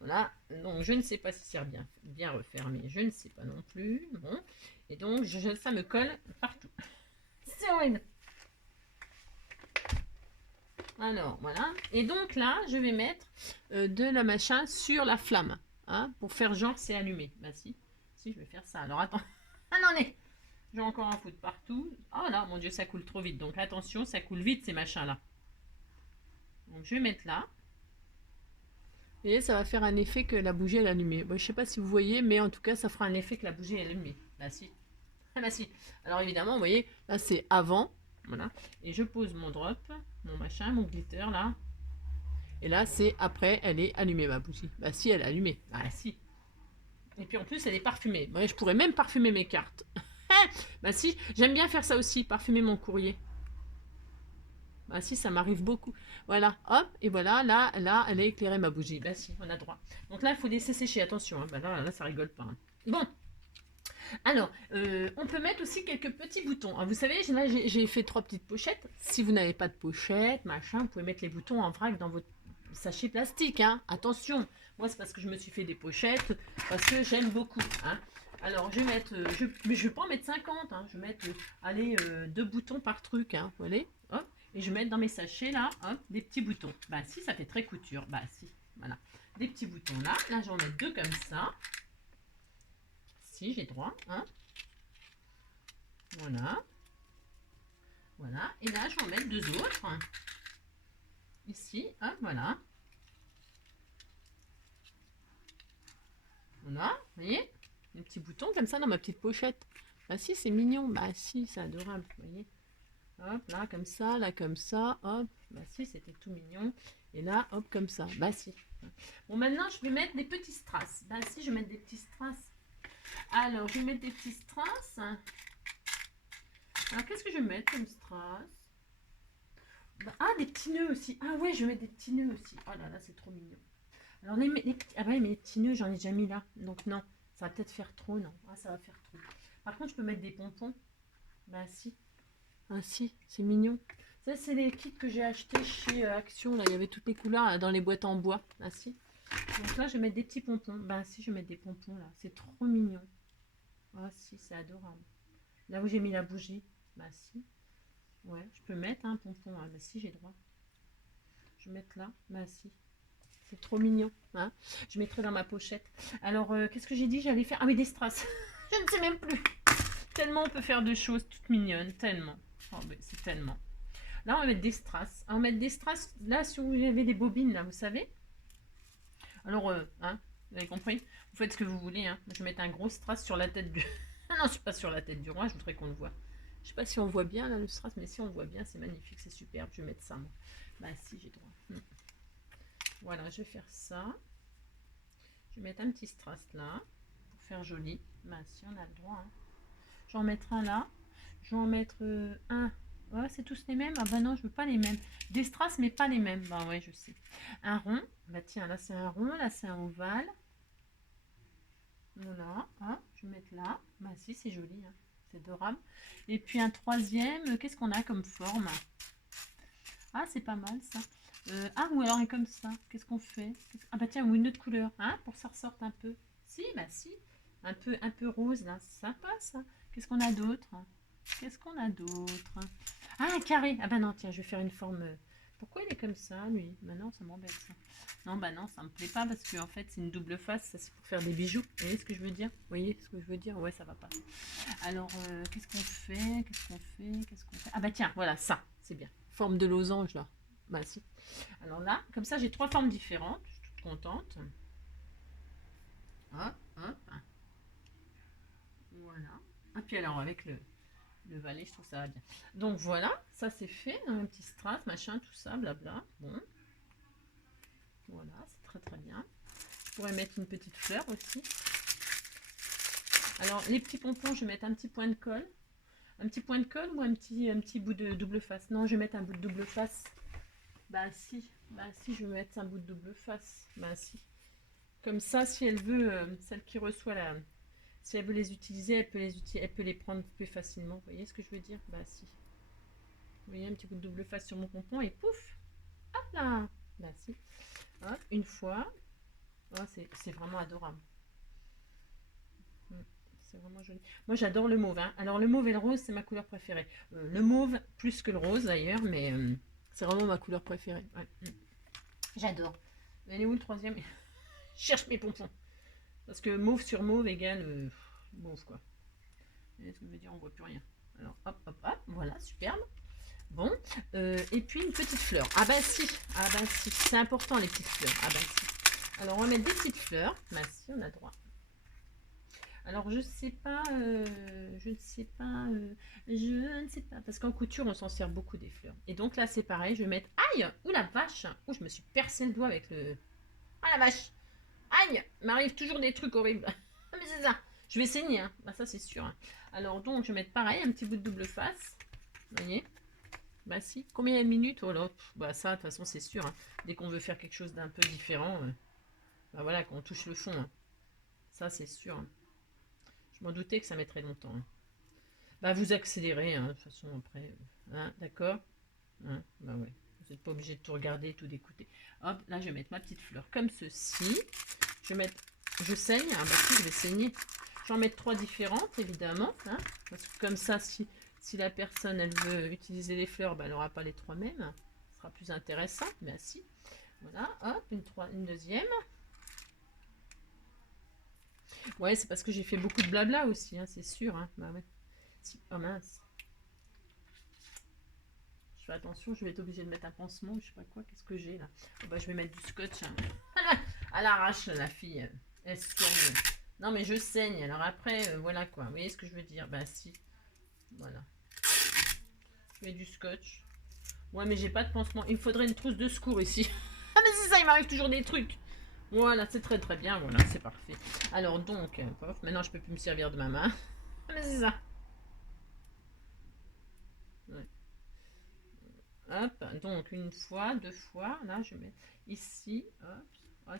Voilà, donc je ne sais pas si c'est bien refermé, je ne sais pas non plus. Bon, et donc ça me colle partout. C'est horrible. Alors, voilà. Et donc là, je vais mettre de la machin sur la flamme. Hein, pour faire genre c'est allumé. Bah si. Si, je vais faire ça. Alors, attends. Ah non, mais j'ai encore un foutre partout. Oh là, mon Dieu, ça coule trop vite. Donc, attention, ça coule vite, ces machins-là. Donc, je vais mettre là. Vous voyez, ça va faire un effet que la bougie est allumée. Bon, je sais pas si vous voyez, mais en tout cas, ça fera un effet que la bougie est allumée. Là, si. Ah, là, si. Alors, évidemment, vous voyez, là, c'est avant. Voilà. Et je pose mon drop, mon machin, mon glitter, là. Et là, c'est après, elle est allumée, ma bougie. Bah si, elle est allumée. Bah si. Et puis en plus, elle est parfumée. Ouais, je pourrais même parfumer mes cartes. Bah si, j'aime bien faire ça aussi, parfumer mon courrier. Bah si, ça m'arrive beaucoup. Voilà, hop, et voilà, là, elle a éclairé ma bougie. Bah si, on a droit. Donc là, il faut laisser sécher, attention. Hein. Bah là, ça rigole pas. Hein. Bon. Alors, on peut mettre aussi quelques petits boutons. Alors, vous savez, là, j'ai fait 3 petites pochettes. Si vous n'avez pas de pochette, machin, vous pouvez mettre les boutons en vrac dans votre sachet plastique. Hein. Attention, moi, c'est parce que je me suis fait des pochettes, parce que j'aime beaucoup. Hein. Alors, je vais mettre, mais je ne vais pas en mettre 50. Hein. Je vais mettre, allez, 2 boutons par truc. Hein. Vous voyez, hop. Et je vais mettre dans mes sachets, là, hop, des petits boutons. Bah, si, ça fait très couture. Bah, si, voilà. Des petits boutons là. Là, j'en mets 2 comme ça. Si, j'ai droit. Hein. Voilà. Voilà. Et là, je vais en mettre 2 autres. Ici, hop, voilà. Voilà, vous voyez, des petits boutons comme ça dans ma petite pochette. Bah si, c'est mignon. Bah si, c'est adorable, vous voyez. Hop, là, comme ça, hop. Bah si, c'était tout mignon. Et là, hop, comme ça. Bah si. Bon, maintenant, je vais mettre des petits strass. Bah si, je vais mettre des petits strass. Alors, je vais mettre des petits strass. Alors, qu'est-ce que je vais mettre comme strass? Bah, ah, des petits nœuds aussi. Ah ouais, je vais mettre des petits nœuds aussi. Oh là là, c'est trop mignon. Alors, les petits... Ah ouais, mais les petits nœuds, j'en ai déjà mis là. Donc non, ça va peut-être faire trop, non. Ah, ça va faire trop. Par contre, je peux mettre des pompons. Bah si. Ah si, c'est mignon. Ça, c'est les kits que j'ai achetés chez Action. Là, il y avait toutes les couleurs là, dans les boîtes en bois. Ah si. Donc là, je vais mettre des petits pompons. Bah si, je vais mettre des pompons là. C'est trop mignon. Ah si, c'est adorable. Là où j'ai mis la bougie. Bah si. Ouais, je peux mettre un pompon. Ah bah si, j'ai droit. Je vais mettre là. Bah si. C'est trop mignon. Hein, je mettrai dans ma pochette. Alors, qu'est-ce que j'ai dit? J'allais faire... Ah oui, des strass. Je ne sais même plus. Tellement on peut faire de choses toutes mignonnes. Tellement. Oh, c'est tellement. Là, on va mettre des strass. On va mettre des strass. Là, si vous avez des bobines, là, vous savez. Alors, hein, vous avez compris? Vous faites ce que vous voulez. Hein. Je vais mettre un gros strass sur la tête du... Ah non, je suis pas sur la tête du roi. Je voudrais qu'on le voit. Je sais pas si on voit bien, là, le strass. Mais si on voit bien, c'est magnifique. C'est superbe. Je vais mettre ça, moi. Bah, si, j'ai droit. Voilà, je vais faire ça. Je vais mettre un petit strass là, faire joli. Bah si, on a le droit. Hein. Je vais en mettre un là. Je vais en mettre un. Ouais, c'est tous les mêmes. Ah bah non, je veux pas les mêmes. Des strass, mais pas les mêmes. Bah ouais, je sais. Un rond. Bah tiens, là c'est un rond, là c'est un ovale. Voilà. Hein, je vais mettre là. Bah si, c'est joli. Hein. C'est adorable. Et puis un troisième. Qu'est-ce qu'on a comme forme? Ah, c'est pas mal ça. Ah, ou alors comme ça. Qu'est-ce qu'on fait? Ah bah tiens, ou une autre couleur. Hein, pour que ça ressorte un peu. Si, bah si. Un peu rose là. C'est sympa ça. Qu'est-ce qu'on a d'autre? Qu'est-ce qu'on a d'autre? Ah, un carré. Ah bah non, tiens, je vais faire une forme. Pourquoi il est comme ça, lui? Bah non, ça m'embête ça. Non, bah non, ça me plaît pas parce qu'en fait, c'est une double face. Ça, c'est pour faire des bijoux. Vous voyez ce que je veux dire? Vous voyez ce que je veux dire? Ouais, ça va pas. Alors, qu'est-ce qu'on fait? Qu'est-ce qu'on fait? Qu'est-ce qu'on fait? Ah bah tiens, voilà, ça, c'est bien. Forme de losange, là. Bah si. Alors là, comme ça, j'ai 3 formes différentes. Je suis toute contente. Hop, hop. Voilà. Et puis alors, avec le valet, je trouve ça va bien. Donc voilà, ça c'est fait, un petit strass, machin, tout ça, blabla. Bon, voilà, c'est très très bien. Je pourrais mettre une petite fleur aussi. Alors les petits pompons, je vais mettre un petit point de colle. Un petit point de colle ou un petit bout de double face? Non, je vais mettre un bout de double face. Bah si, je vais mettre un bout de double face. Bah si. Comme ça, si elle veut, celle qui reçoit la... Si elle veut les utiliser, elle peut les prendre plus facilement. Vous voyez ce que je veux dire? Bah si. Vous voyez, un petit coup de double face sur mon pompon et pouf! Hop là! Bah si. Hop, une fois. Oh, c'est vraiment adorable. C'est vraiment joli. Moi j'adore le mauve. Hein. Alors le mauve et le rose, c'est ma couleur préférée. Le mauve plus que le rose d'ailleurs, mais c'est vraiment ma couleur préférée. Ouais. J'adore. Mais elle est où le troisième? Je cherche mes pompons. Parce que mauve sur mauve égale mauve quoi. Vous voyez ce que je veux dire? On voit plus rien. Alors hop, hop, hop. Voilà, superbe. Bon, et puis une petite fleur. Ah bah si, c'est important les petites fleurs. Ah bah si. Alors on va mettre des petites fleurs. Bah si, on a droit. Alors je ne sais pas, parce qu'en couture on s'en sert beaucoup des fleurs. Et donc là c'est pareil, je vais mettre, aïe, ou la vache, ou je me suis percé le doigt avec le, ah la vache, aïe, m'arrive toujours des trucs horribles. Mais c'est ça, je vais saigner, hein. Bah ça c'est sûr. Hein. Alors donc je vais mettre pareil, un petit bout de double face, vous voyez. Bah si, combien de minutes? Oh là, bah ça de toute façon c'est sûr, hein. Dès qu'on veut faire quelque chose d'un peu différent, bah voilà, qu'on touche le fond, hein. Ça c'est sûr. Hein. Je m'en doutais que ça mettrait longtemps. Hein. Bah vous accélérez, hein, de toute façon après, hein, d'accord, hein, bah ouais, vous n'êtes pas obligé de tout regarder, tout d'écouter. Hop, là je vais mettre ma petite fleur comme ceci. Je vais mettre, je saigne, ah bah si je vais saigner. Je vais en mettre 3 différentes évidemment, hein, parce que comme ça si la personne elle veut utiliser les fleurs, bah, elle n'aura pas les 3 mêmes. Ce sera plus intéressant. Mais si. Voilà, hop, une deuxième. Ouais, c'est parce que j'ai fait beaucoup de blabla aussi, hein, c'est sûr. Hein. Bah, ouais. Oh mince. Je fais attention, je vais être obligée de mettre un pansement, je sais pas quoi, qu'est-ce que j'ai là. Oh, bah, je vais mettre du scotch. Hein. À l'arrache, la fille. Elle se tourne. Non, mais je saigne. Alors après, voilà quoi. Vous voyez ce que je veux dire? Bah si. Voilà. Je mets du scotch. Ouais, mais j'ai pas de pansement. Il me faudrait une trousse de secours ici. Ah, mais c'est ça, il m'arrive toujours des trucs. Voilà, c'est très très bien. Voilà, c'est parfait. Alors donc, maintenant je peux plus me servir de ma main. Ah, mais c'est ça. Ouais. Hop, donc une fois, 2 fois. Là, je mets ici. Hop. Ouais,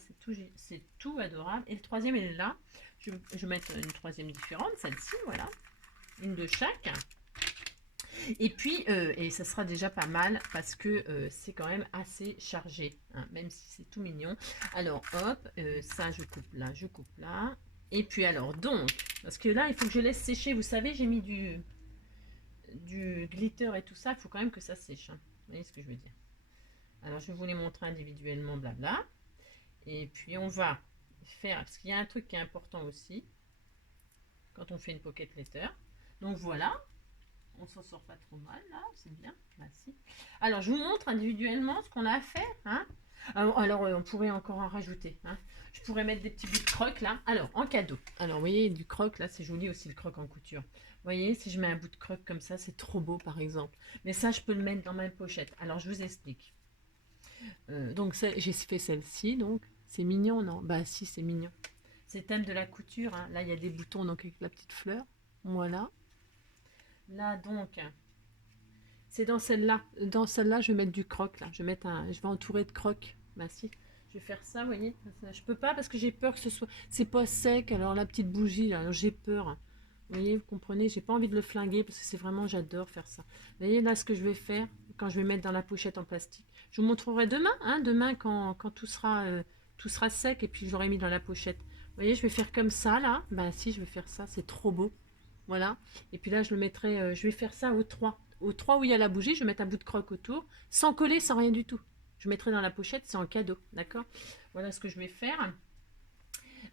c'est tout adorable. Et le troisième, il est là. Je vais mettre une troisième différente, celle-ci, voilà. Une de chaque. Et puis, et ça sera déjà pas mal parce que c'est quand même assez chargé, hein, même si c'est tout mignon. Alors, hop, ça je coupe là. Et puis alors, donc, parce que là, il faut que je laisse sécher. Vous savez, j'ai mis du glitter et tout ça. Il faut quand même que ça sèche. Hein. Vous voyez ce que je veux dire? Alors, je vais vous les montrer individuellement, blabla. Et puis, on va faire, parce qu'il y a un truc qui est important aussi, quand on fait une pocket letter. Donc, voilà. On s'en sort pas trop mal là, c'est bien. Bah, si. Alors je vous montre individuellement ce qu'on a fait. Hein. Alors on pourrait encore en rajouter. Hein. Je pourrais mettre des petits bouts de croque là. Alors en cadeau. Alors vous voyez du croque là, c'est joli aussi le croque en couture. Vous voyez, si je mets un bout de croque comme ça, c'est trop beau par exemple. Mais ça, je peux le mettre dans ma pochette. Alors je vous explique. Donc j'ai fait celle-ci, donc c'est mignon, non? Bah si, c'est mignon. C'est thème de la couture, hein. Là, il y a des boutons donc avec la petite fleur. Voilà. Là, donc, c'est dans celle-là. Dans celle-là, je vais mettre du croc. Là. Je vais entourer de croc. Bah si, je vais faire ça, vous voyez. Je peux pas parce que j'ai peur que ce soit... C'est pas sec, alors la petite bougie, là, j'ai peur. Vous voyez, vous comprenez, j'ai pas envie de le flinguer parce que c'est vraiment, j'adore faire ça. Vous voyez, là, ce que je vais faire quand je vais mettre dans la pochette en plastique. Je vous montrerai demain, hein, demain quand tout sera sec et puis je l'aurai mis dans la pochette. Vous voyez, je vais faire comme ça, là. Ben si, je vais faire ça, c'est trop beau. Voilà. Et puis là, je le mettrai, je vais faire ça au 3. Au 3 où il y a la bougie, je vais mettre un bout de croc autour, sans coller, sans rien du tout. Je mettrai dans la pochette, c'est en cadeau, d'accord? Voilà ce que je vais faire.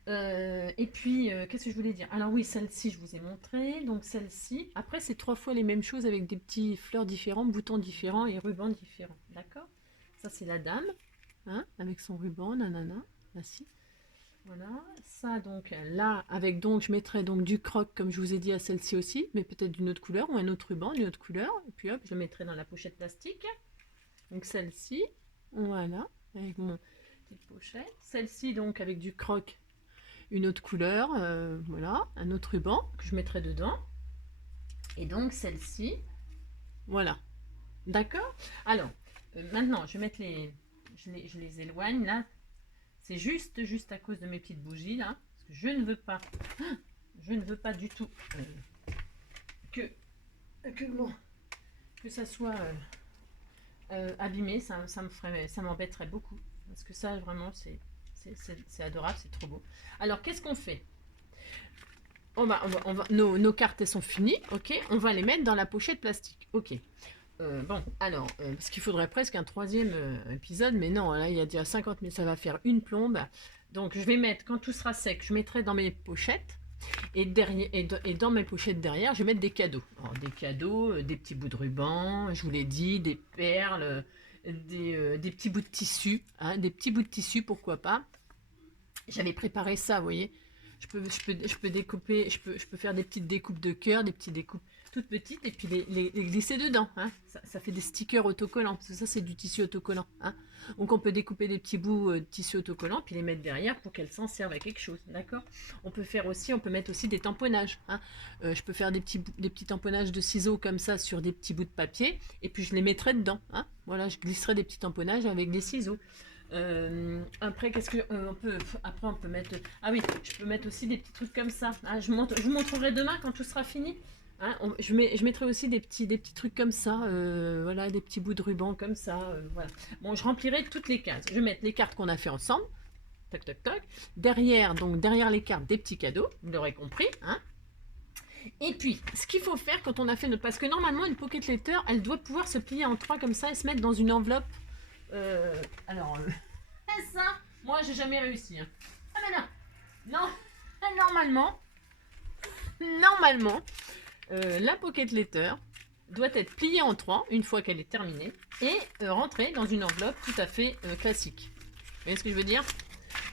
Et puis, qu'est-ce que je voulais dire? Alors oui, celle-ci, je vous ai montré. Donc celle-ci. Après, c'est 3 fois les mêmes choses avec des petits fleurs différents, boutons différents et rubans différents. D'accord? Ça, c'est la dame, hein, avec son ruban, nanana. Là, si. Voilà. Ça, donc, là, avec donc, je mettrai donc du croc, comme je vous ai dit, à celle-ci aussi, mais peut-être d'une autre couleur ou un autre ruban d'une autre couleur. Et puis hop, je le mettrai dans la pochette plastique. Donc celle-ci, voilà, avec mon petite pochette. Celle-ci, donc, avec du croc, une autre couleur, voilà, un autre ruban que je mettrai dedans. Et donc celle-ci, voilà. D'accord? Alors, maintenant, je vais mettre je les éloigne là. C'est juste à cause de mes petites bougies là. Parce que je ne veux pas du tout que ça soit abîmé. Ça m'embêterait beaucoup. Parce que ça, vraiment, c'est adorable, c'est trop beau. Alors, qu'est-ce qu'on fait? Nos cartes, elles sont finies, ok. On va les mettre dans la pochette plastique, ok. Bon, alors, parce qu'il faudrait presque un troisième épisode, mais non, là, il y a déjà 50 000, ça va faire une plombe. Donc, je vais mettre, quand tout sera sec, je mettrai dans mes pochettes. Et dans mes pochettes derrière, je vais mettre des cadeaux. Alors, des cadeaux, des petits bouts de ruban, je vous l'ai dit, des perles, des petits bouts de tissu, hein, des petits bouts de tissu, pourquoi pas. J'avais préparé ça, vous voyez. Je peux découper, je peux faire des petites découpes de cœur, des petites découpes toutes petites et puis les glisser dedans. Hein. Ça fait des stickers autocollants, parce que ça c'est du tissu autocollant. Hein. Donc on peut découper des petits bouts de tissu autocollant puis les mettre derrière pour qu'elles s'en servent à quelque chose. D'accord? On peut mettre aussi des tamponnages. Hein. Je peux faire des petits tamponnages de ciseaux comme ça sur des petits bouts de papier et puis je les mettrai dedans. Hein. Voilà, je glisserai des petits tamponnages avec des ciseaux. Après, qu'est-ce que on peut mettre. Ah oui, je peux mettre aussi des petits trucs comme ça. Hein, je vous montrerai demain quand tout sera fini. Hein, je mettrai aussi des petits trucs comme ça. Voilà, des petits bouts de ruban comme ça. Voilà. Bon, je remplirai toutes les cases. Je vais mettre les cartes qu'on a fait ensemble. Toc, toc, toc. Derrière les cartes, des petits cadeaux. Vous l'aurez compris. Hein. Et puis, ce qu'il faut faire quand on a fait notre... Parce que normalement, une pocket letter, elle doit pouvoir se plier en 3 comme ça et se mettre dans une enveloppe. Ça, moi, j'ai jamais réussi. Hein. Ah, mais non. Non. Normalement, la pocket letter doit être pliée en 3 une fois qu'elle est terminée et rentrer dans une enveloppe tout à fait classique. Vous voyez ce que je veux dire?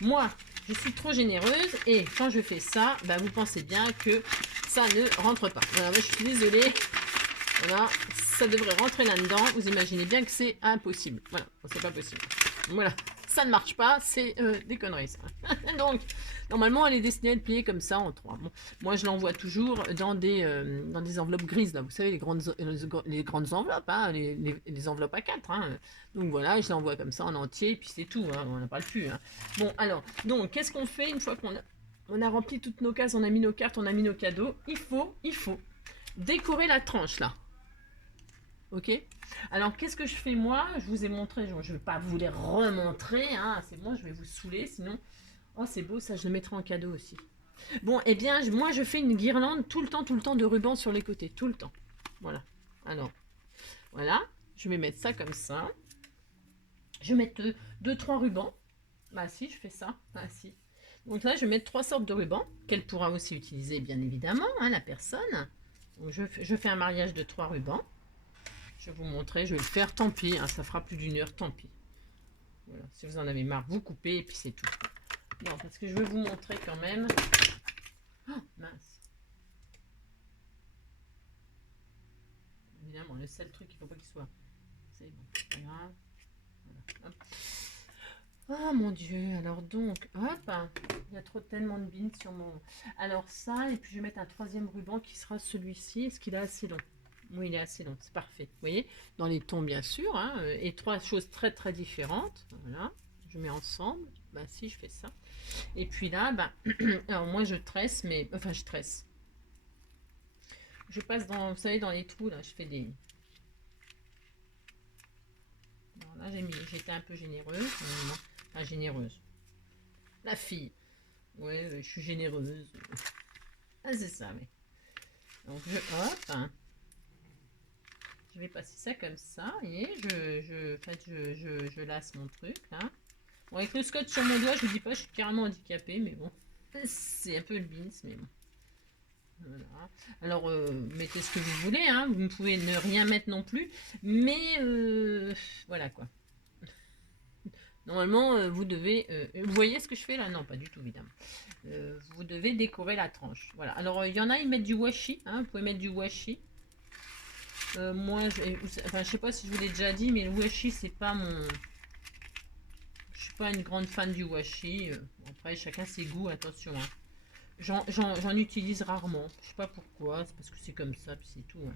Moi, je suis trop généreuse et quand je fais ça, bah, vous pensez bien que ça ne rentre pas. Voilà, moi, je suis désolée. Voilà, ça devrait rentrer là-dedans. Vous imaginez bien que c'est impossible. Voilà, c'est pas possible. Voilà, ça ne marche pas, c'est des conneries ça. Donc, normalement, elle est destinée à être pliée comme ça en 3. Bon, moi, je l'envoie toujours dans des enveloppes grises, là. Vous savez, les grandes enveloppes, hein, les enveloppes à 4. Hein. Donc voilà, je l'envoie comme ça en entier, et puis c'est tout, hein, on n'a pas le plus. Hein. Bon, alors, donc, qu'est-ce qu'on fait une fois qu'on a rempli toutes nos cases, on a mis nos cartes, on a mis nos cadeaux? Il faut décorer la tranche, là. Ok. Alors, qu'est-ce que je fais moi? Je vous ai montré, je ne vais pas vous les remontrer, hein, c'est bon, je vais vous saouler, sinon... Oh, c'est beau, ça, je le mettrai en cadeau aussi. Bon, eh bien, moi, je fais une guirlande tout le temps de ruban sur les côtés, tout le temps. Voilà. Alors, voilà, je vais mettre ça comme ça. Je vais mettre 2-3 rubans. Bah si, je fais ça. Bah si. Donc là, je vais mettre 3 sortes de rubans, qu'elle pourra aussi utiliser, bien évidemment, hein, la personne. Donc, je fais un mariage de 3 rubans. Je vais vous montrer, je vais le faire, tant pis, hein, ça fera plus d'1 heure, tant pis. Voilà, si vous en avez marre, vous coupez et puis c'est tout. Non, parce que je vais vous montrer quand même. Oh, mince. Évidemment, le seul truc, il ne faut pas qu'il soit. C'est bon, c'est pas grave. Voilà. Oh mon Dieu, alors donc, hop, il y a trop tellement de bines sur mon... Alors ça, et puis je vais mettre un troisième ruban qui sera celui-ci. Est-ce qu'il est assez long? Oui, il est assez long, c'est parfait. Vous voyez, dans les tons bien sûr, hein, et trois choses très très différentes. Voilà, je mets ensemble. Bah si, je fais ça. Et puis là, bah, alors moi je tresse, mais... Enfin, je tresse. Je passe dans, vous savez, dans les trous, là, je fais des... Alors là, j'étais un peu généreuse. Enfin, généreuse. La fille. Ouais, je suis généreuse. Ah, c'est ça, mais. Donc, hop, hein, je vais passer ça comme ça. Et en fait, je lasse mon truc, là. Bon, avec le scotch sur mon doigt, je vous dis pas, je suis carrément handicapée, mais bon. C'est un peu le bins, mais bon. Voilà. Alors, mettez ce que vous voulez, hein. Vous ne pouvez ne rien mettre non plus. Mais, voilà, quoi. Normalement, vous devez... vous voyez ce que je fais là? Non, pas du tout, évidemment. Vous devez décorer la tranche. Voilà. Alors, il y en a, ils mettent du washi. Hein, vous pouvez mettre du washi. Moi, enfin, je sais pas si je vous l'ai déjà dit, mais le washi, c'est pas mon... Je suis pas une grande fan du washi. Après, chacun ses goûts, attention. Hein. J'en utilise rarement. Je sais pas pourquoi. C'est parce que c'est comme ça, puis c'est tout. Hein.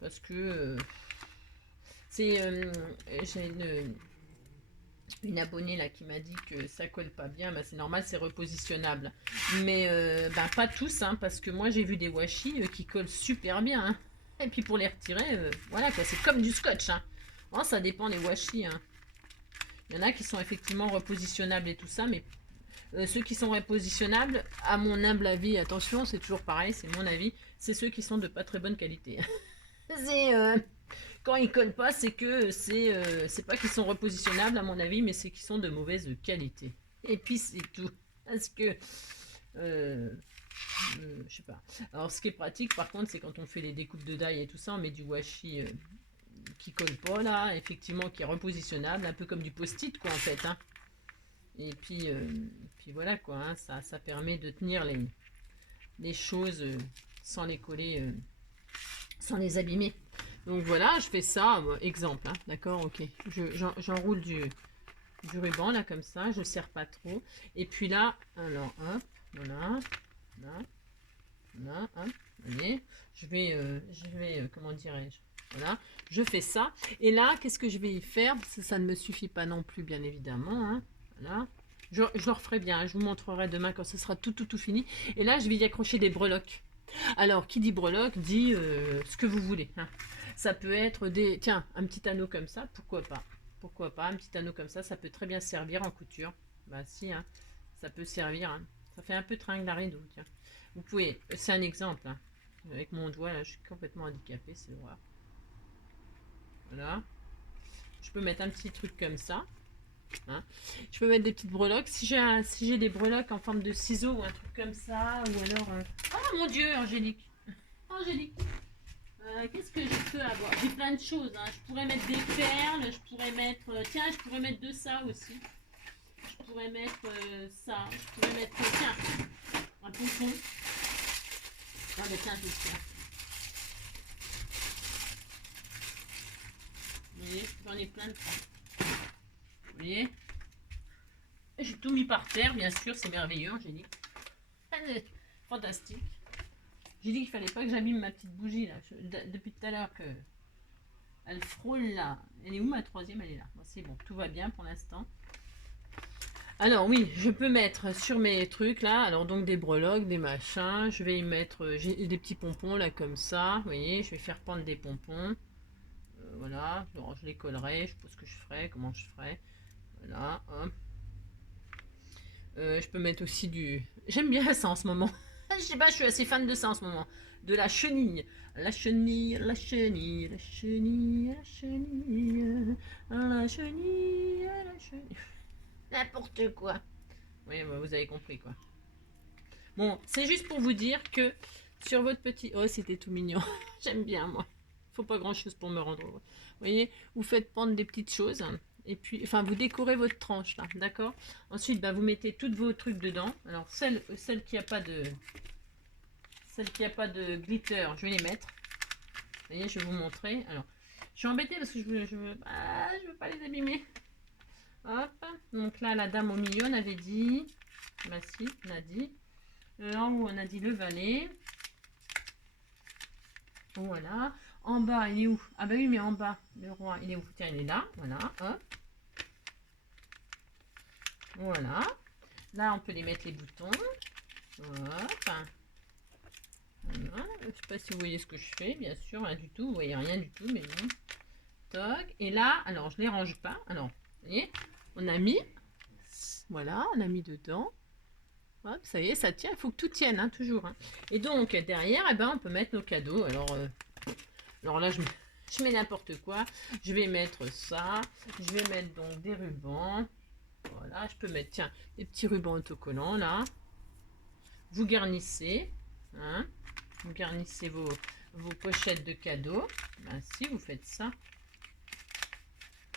Parce que... c'est... j'ai une abonnée là qui m'a dit que ça colle pas bien, bah, c'est normal, c'est repositionnable. Mais bah, pas tous, hein, parce que moi j'ai vu des washi qui collent super bien. Hein. Et puis pour les retirer, voilà quoi, c'est comme du scotch. Hein. Bon, ça dépend des washi. Hein. Il y en a qui sont effectivement repositionnables et tout ça, mais ceux qui sont repositionnables, à mon humble avis, attention, c'est toujours pareil, c'est mon avis, c'est ceux qui sont de pas très bonne qualité. c'est quand ils collent pas, c'est que c'est pas qu'ils sont repositionnables à mon avis, mais c'est qu'ils sont de mauvaise qualité. Et puis c'est tout. Parce que je sais pas. Alors ce qui est pratique par contre, c'est quand on fait les découpes de die et tout ça, on met du washi qui colle pas là, effectivement qui est repositionnable, un peu comme du post-it quoi en fait. Hein. Et puis voilà quoi, hein, ça permet de tenir les choses sans les coller, sans les abîmer. Donc voilà, je fais ça, exemple, hein, d'accord, ok. J'enroule du ruban là comme ça, je ne serre pas trop. Et puis là, alors hop, voilà, là, là, hop, voyez, comment dirais-je, voilà, je fais ça. Et là, qu'est-ce que je vais y faire? Ça ne me suffit pas non plus, bien évidemment, hein, voilà. Je le referai bien, je vous montrerai demain quand ce sera tout fini. Et là, je vais y accrocher des breloques. Alors, qui dit breloque dit ce que vous voulez. Hein. Ça peut être des... Tiens, un petit anneau comme ça, pourquoi pas? Pourquoi pas? Un petit anneau comme ça peut très bien servir en couture. Bah si, hein, ça peut servir. Hein. Ça fait un peu tringle à rideau, tiens. Vous pouvez... C'est un exemple. Hein. Avec mon doigt, là, je suis complètement handicapée, c'est vrai. Voilà. Je peux mettre un petit truc comme ça. Hein. Je peux mettre des petites breloques. Si j'ai des breloques en forme de ciseaux ou un truc comme ça, ou alors... Oh mon Dieu, Angélique! Angélique! Qu'est-ce que je peux avoir? J'ai plein de choses. Hein. Je pourrais mettre des perles. Je pourrais mettre... tiens, je pourrais mettre de ça aussi. Je pourrais mettre ça. Je pourrais mettre... tiens, un pompon. Ah, mais tiens, je vais faire. Vous voyez, j'en ai plein de ça. Vous voyez? J'ai tout mis par terre, bien sûr. C'est merveilleux, j'ai dit. Fantastique. J'ai dit qu'il fallait pas que j'abîme ma petite bougie, là. Depuis tout à l'heure que... Elle frôle là. Elle est où ma troisième? Elle est là. Bon, c'est bon, tout va bien pour l'instant. Alors oui, je peux mettre sur mes trucs là, alors donc des breloques, des machins. Je vais y mettre j'ai des petits pompons là comme ça. Vous voyez, je vais faire pendre des pompons. Voilà, alors, je les collerai. Je sais pas ce que je ferai, comment je ferai. Voilà, hop. Je peux mettre aussi du... J'aime bien ça en ce moment. Je sais pas, je suis assez fan de ça en ce moment. De la chenille. La chenille, la chenille, la chenille, la chenille, la chenille, la chenille. N'importe quoi. Oui, bah, vous avez compris quoi. Bon, c'est juste pour vous dire que sur votre petit... Oh, c'était tout mignon. J'aime bien moi. Faut pas grand chose pour me rendre heureux. Vous voyez, vous faites pendre des petites choses. Et puis, enfin, vous décorez votre tranche là, d'accord? Ensuite, bah, vous mettez tous vos trucs dedans. Alors, celle qui a pas de... Celle qui a pas de glitter, je vais les mettre. Vous voyez, je vais vous montrer. Alors, je suis embêtée parce que je veux pas les abîmer. Hop. Donc là, la dame au milieu, on avait dit. Bah si, on a dit. En haut, on a dit le valet. Voilà. En bas, il est où? Ah bah oui, mais en bas, le roi, il est où? Tiens, il est là. Voilà. Hop. Voilà. Là, on peut les mettre les boutons. Hop. Voilà. Je ne sais pas si vous voyez ce que je fais, bien sûr, rien du tout. Vous voyez rien du tout, mais bon. Toc. Et là, alors, je ne les range pas. Alors, vous voyez, on a mis. Voilà, on a mis dedans. Hop, ça y est, ça tient. Il faut que tout tienne, hein, toujours. Hein. Et donc, derrière, eh ben, on peut mettre nos cadeaux. Alors là, je mets n'importe quoi. Je vais mettre ça. Je vais mettre donc des rubans. Voilà, je peux mettre, tiens, des petits rubans autocollants, là. Vous garnissez. Hein. Vous garnissez vos pochettes de cadeaux. Ben, si, vous faites ça.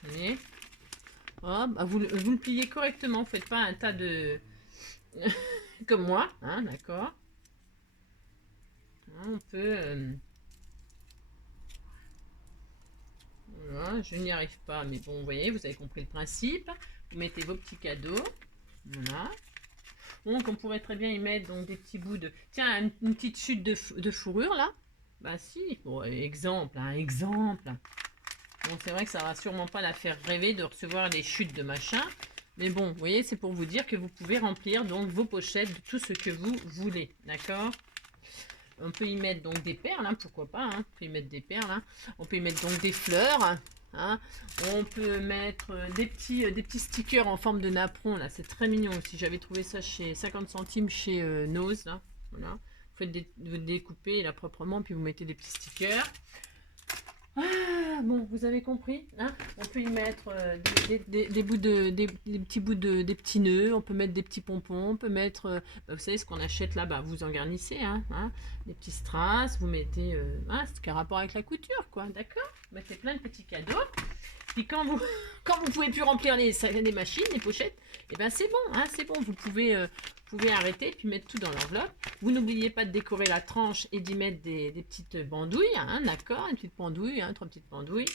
Vous voyez. Oh, bah, vous le pliez correctement. Vous ne faites pas un tas de... comme moi, hein, d'accord. On peut... Voilà, je n'y arrive pas, mais bon, vous voyez, vous avez compris le principe. Vous mettez vos petits cadeaux. Voilà. Donc, on pourrait très bien y mettre donc, des petits bouts de... Tiens, une petite chute de fourrure, là. Bah si, bon, exemple, hein, exemple. Bon, c'est vrai que ça va sûrement pas la faire rêver de recevoir les chutes de machin. Mais bon, vous voyez, c'est pour vous dire que vous pouvez remplir donc vos pochettes de tout ce que vous voulez. D'accord? On peut y mettre donc des perles, hein, pourquoi pas. Hein, on peut y mettre des perles. Hein. On peut y mettre donc des fleurs. Hein. On peut mettre des petits stickers en forme de napperon. Là, c'est très mignon aussi. J'avais trouvé ça chez 50 centimes chez Nose. Là. Voilà. Vous découpez là proprement, puis vous mettez des petits stickers. Ah, bon, vous avez compris, hein. On peut y mettre des bouts des petits bouts des petits nœuds, on peut mettre des petits pompons, on peut mettre, vous savez ce qu'on achète là-bas, vous en garnissez, hein, des petits strass, vous mettez, c'est qu'un rapport avec la couture, quoi, d'accord? Vous mettez plein de petits cadeaux, puis quand vous pouvez plus remplir les machines, les pochettes, et ben c'est bon, hein, c'est bon, vous pouvez arrêter, puis mettre tout dans l'enveloppe. Vous n'oubliez pas de décorer la tranche et d'y mettre des petites bandouilles, hein, d'accord, une petite pendouille, hein, 3 petites pendouilles.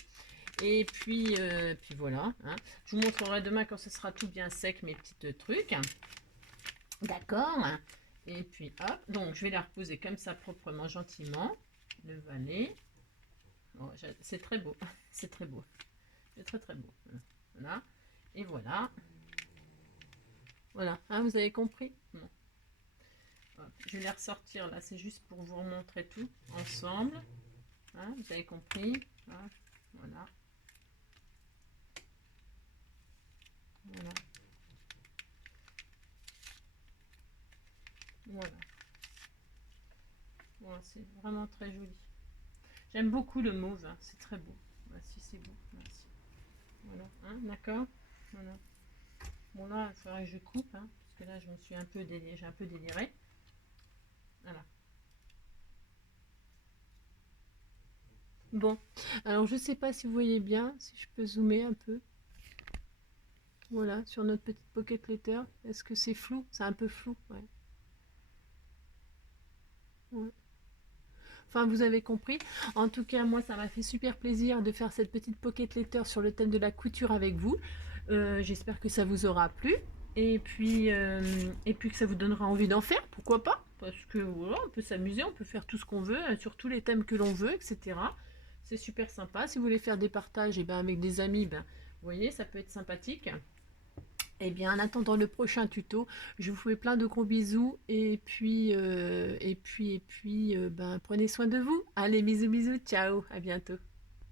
Et puis voilà. Hein. Je vous montrerai demain quand ce sera tout bien sec mes petits trucs. D'accord. Et puis hop, donc je vais la reposer comme ça proprement, gentiment. Le valet. Oh, c'est très beau, c'est très beau. C'est très très beau. Voilà. Et voilà. Voilà, hein, vous avez compris? Non. Je vais les ressortir là, c'est juste pour vous remontrer tout ensemble. Hein, vous avez compris? Hein, voilà. Voilà. Voilà. Voilà, c'est vraiment très joli. J'aime beaucoup le mauve, hein, c'est très beau. Voici, c'est beau. Merci. Voilà, hein, d'accord? Voilà. Bon là, il faudrait que je coupe, hein, parce que là, je me suis un peu j'ai un peu déliré. Voilà. Bon, alors je sais pas si vous voyez bien, si je peux zoomer un peu. Voilà, sur notre petite pocket letter. Est-ce que c'est flou? C'est un peu flou, ouais. Ouais. Enfin, vous avez compris. En tout cas, moi, ça m'a fait super plaisir de faire cette petite pocket letter sur le thème de la couture avec vous. J'espère que ça vous aura plu. Et puis que ça vous donnera envie d'en faire, pourquoi pas? Parce que voilà, on peut s'amuser, on peut faire tout ce qu'on veut, sur tous les thèmes que l'on veut, etc. C'est super sympa. Si vous voulez faire des partages, et ben avec des amis, ben, vous voyez, ça peut être sympathique. Et bien, en attendant le prochain tuto, je vous fais plein de gros bisous. Et puis, ben, prenez soin de vous. Allez, bisous, bisous. Ciao, à bientôt.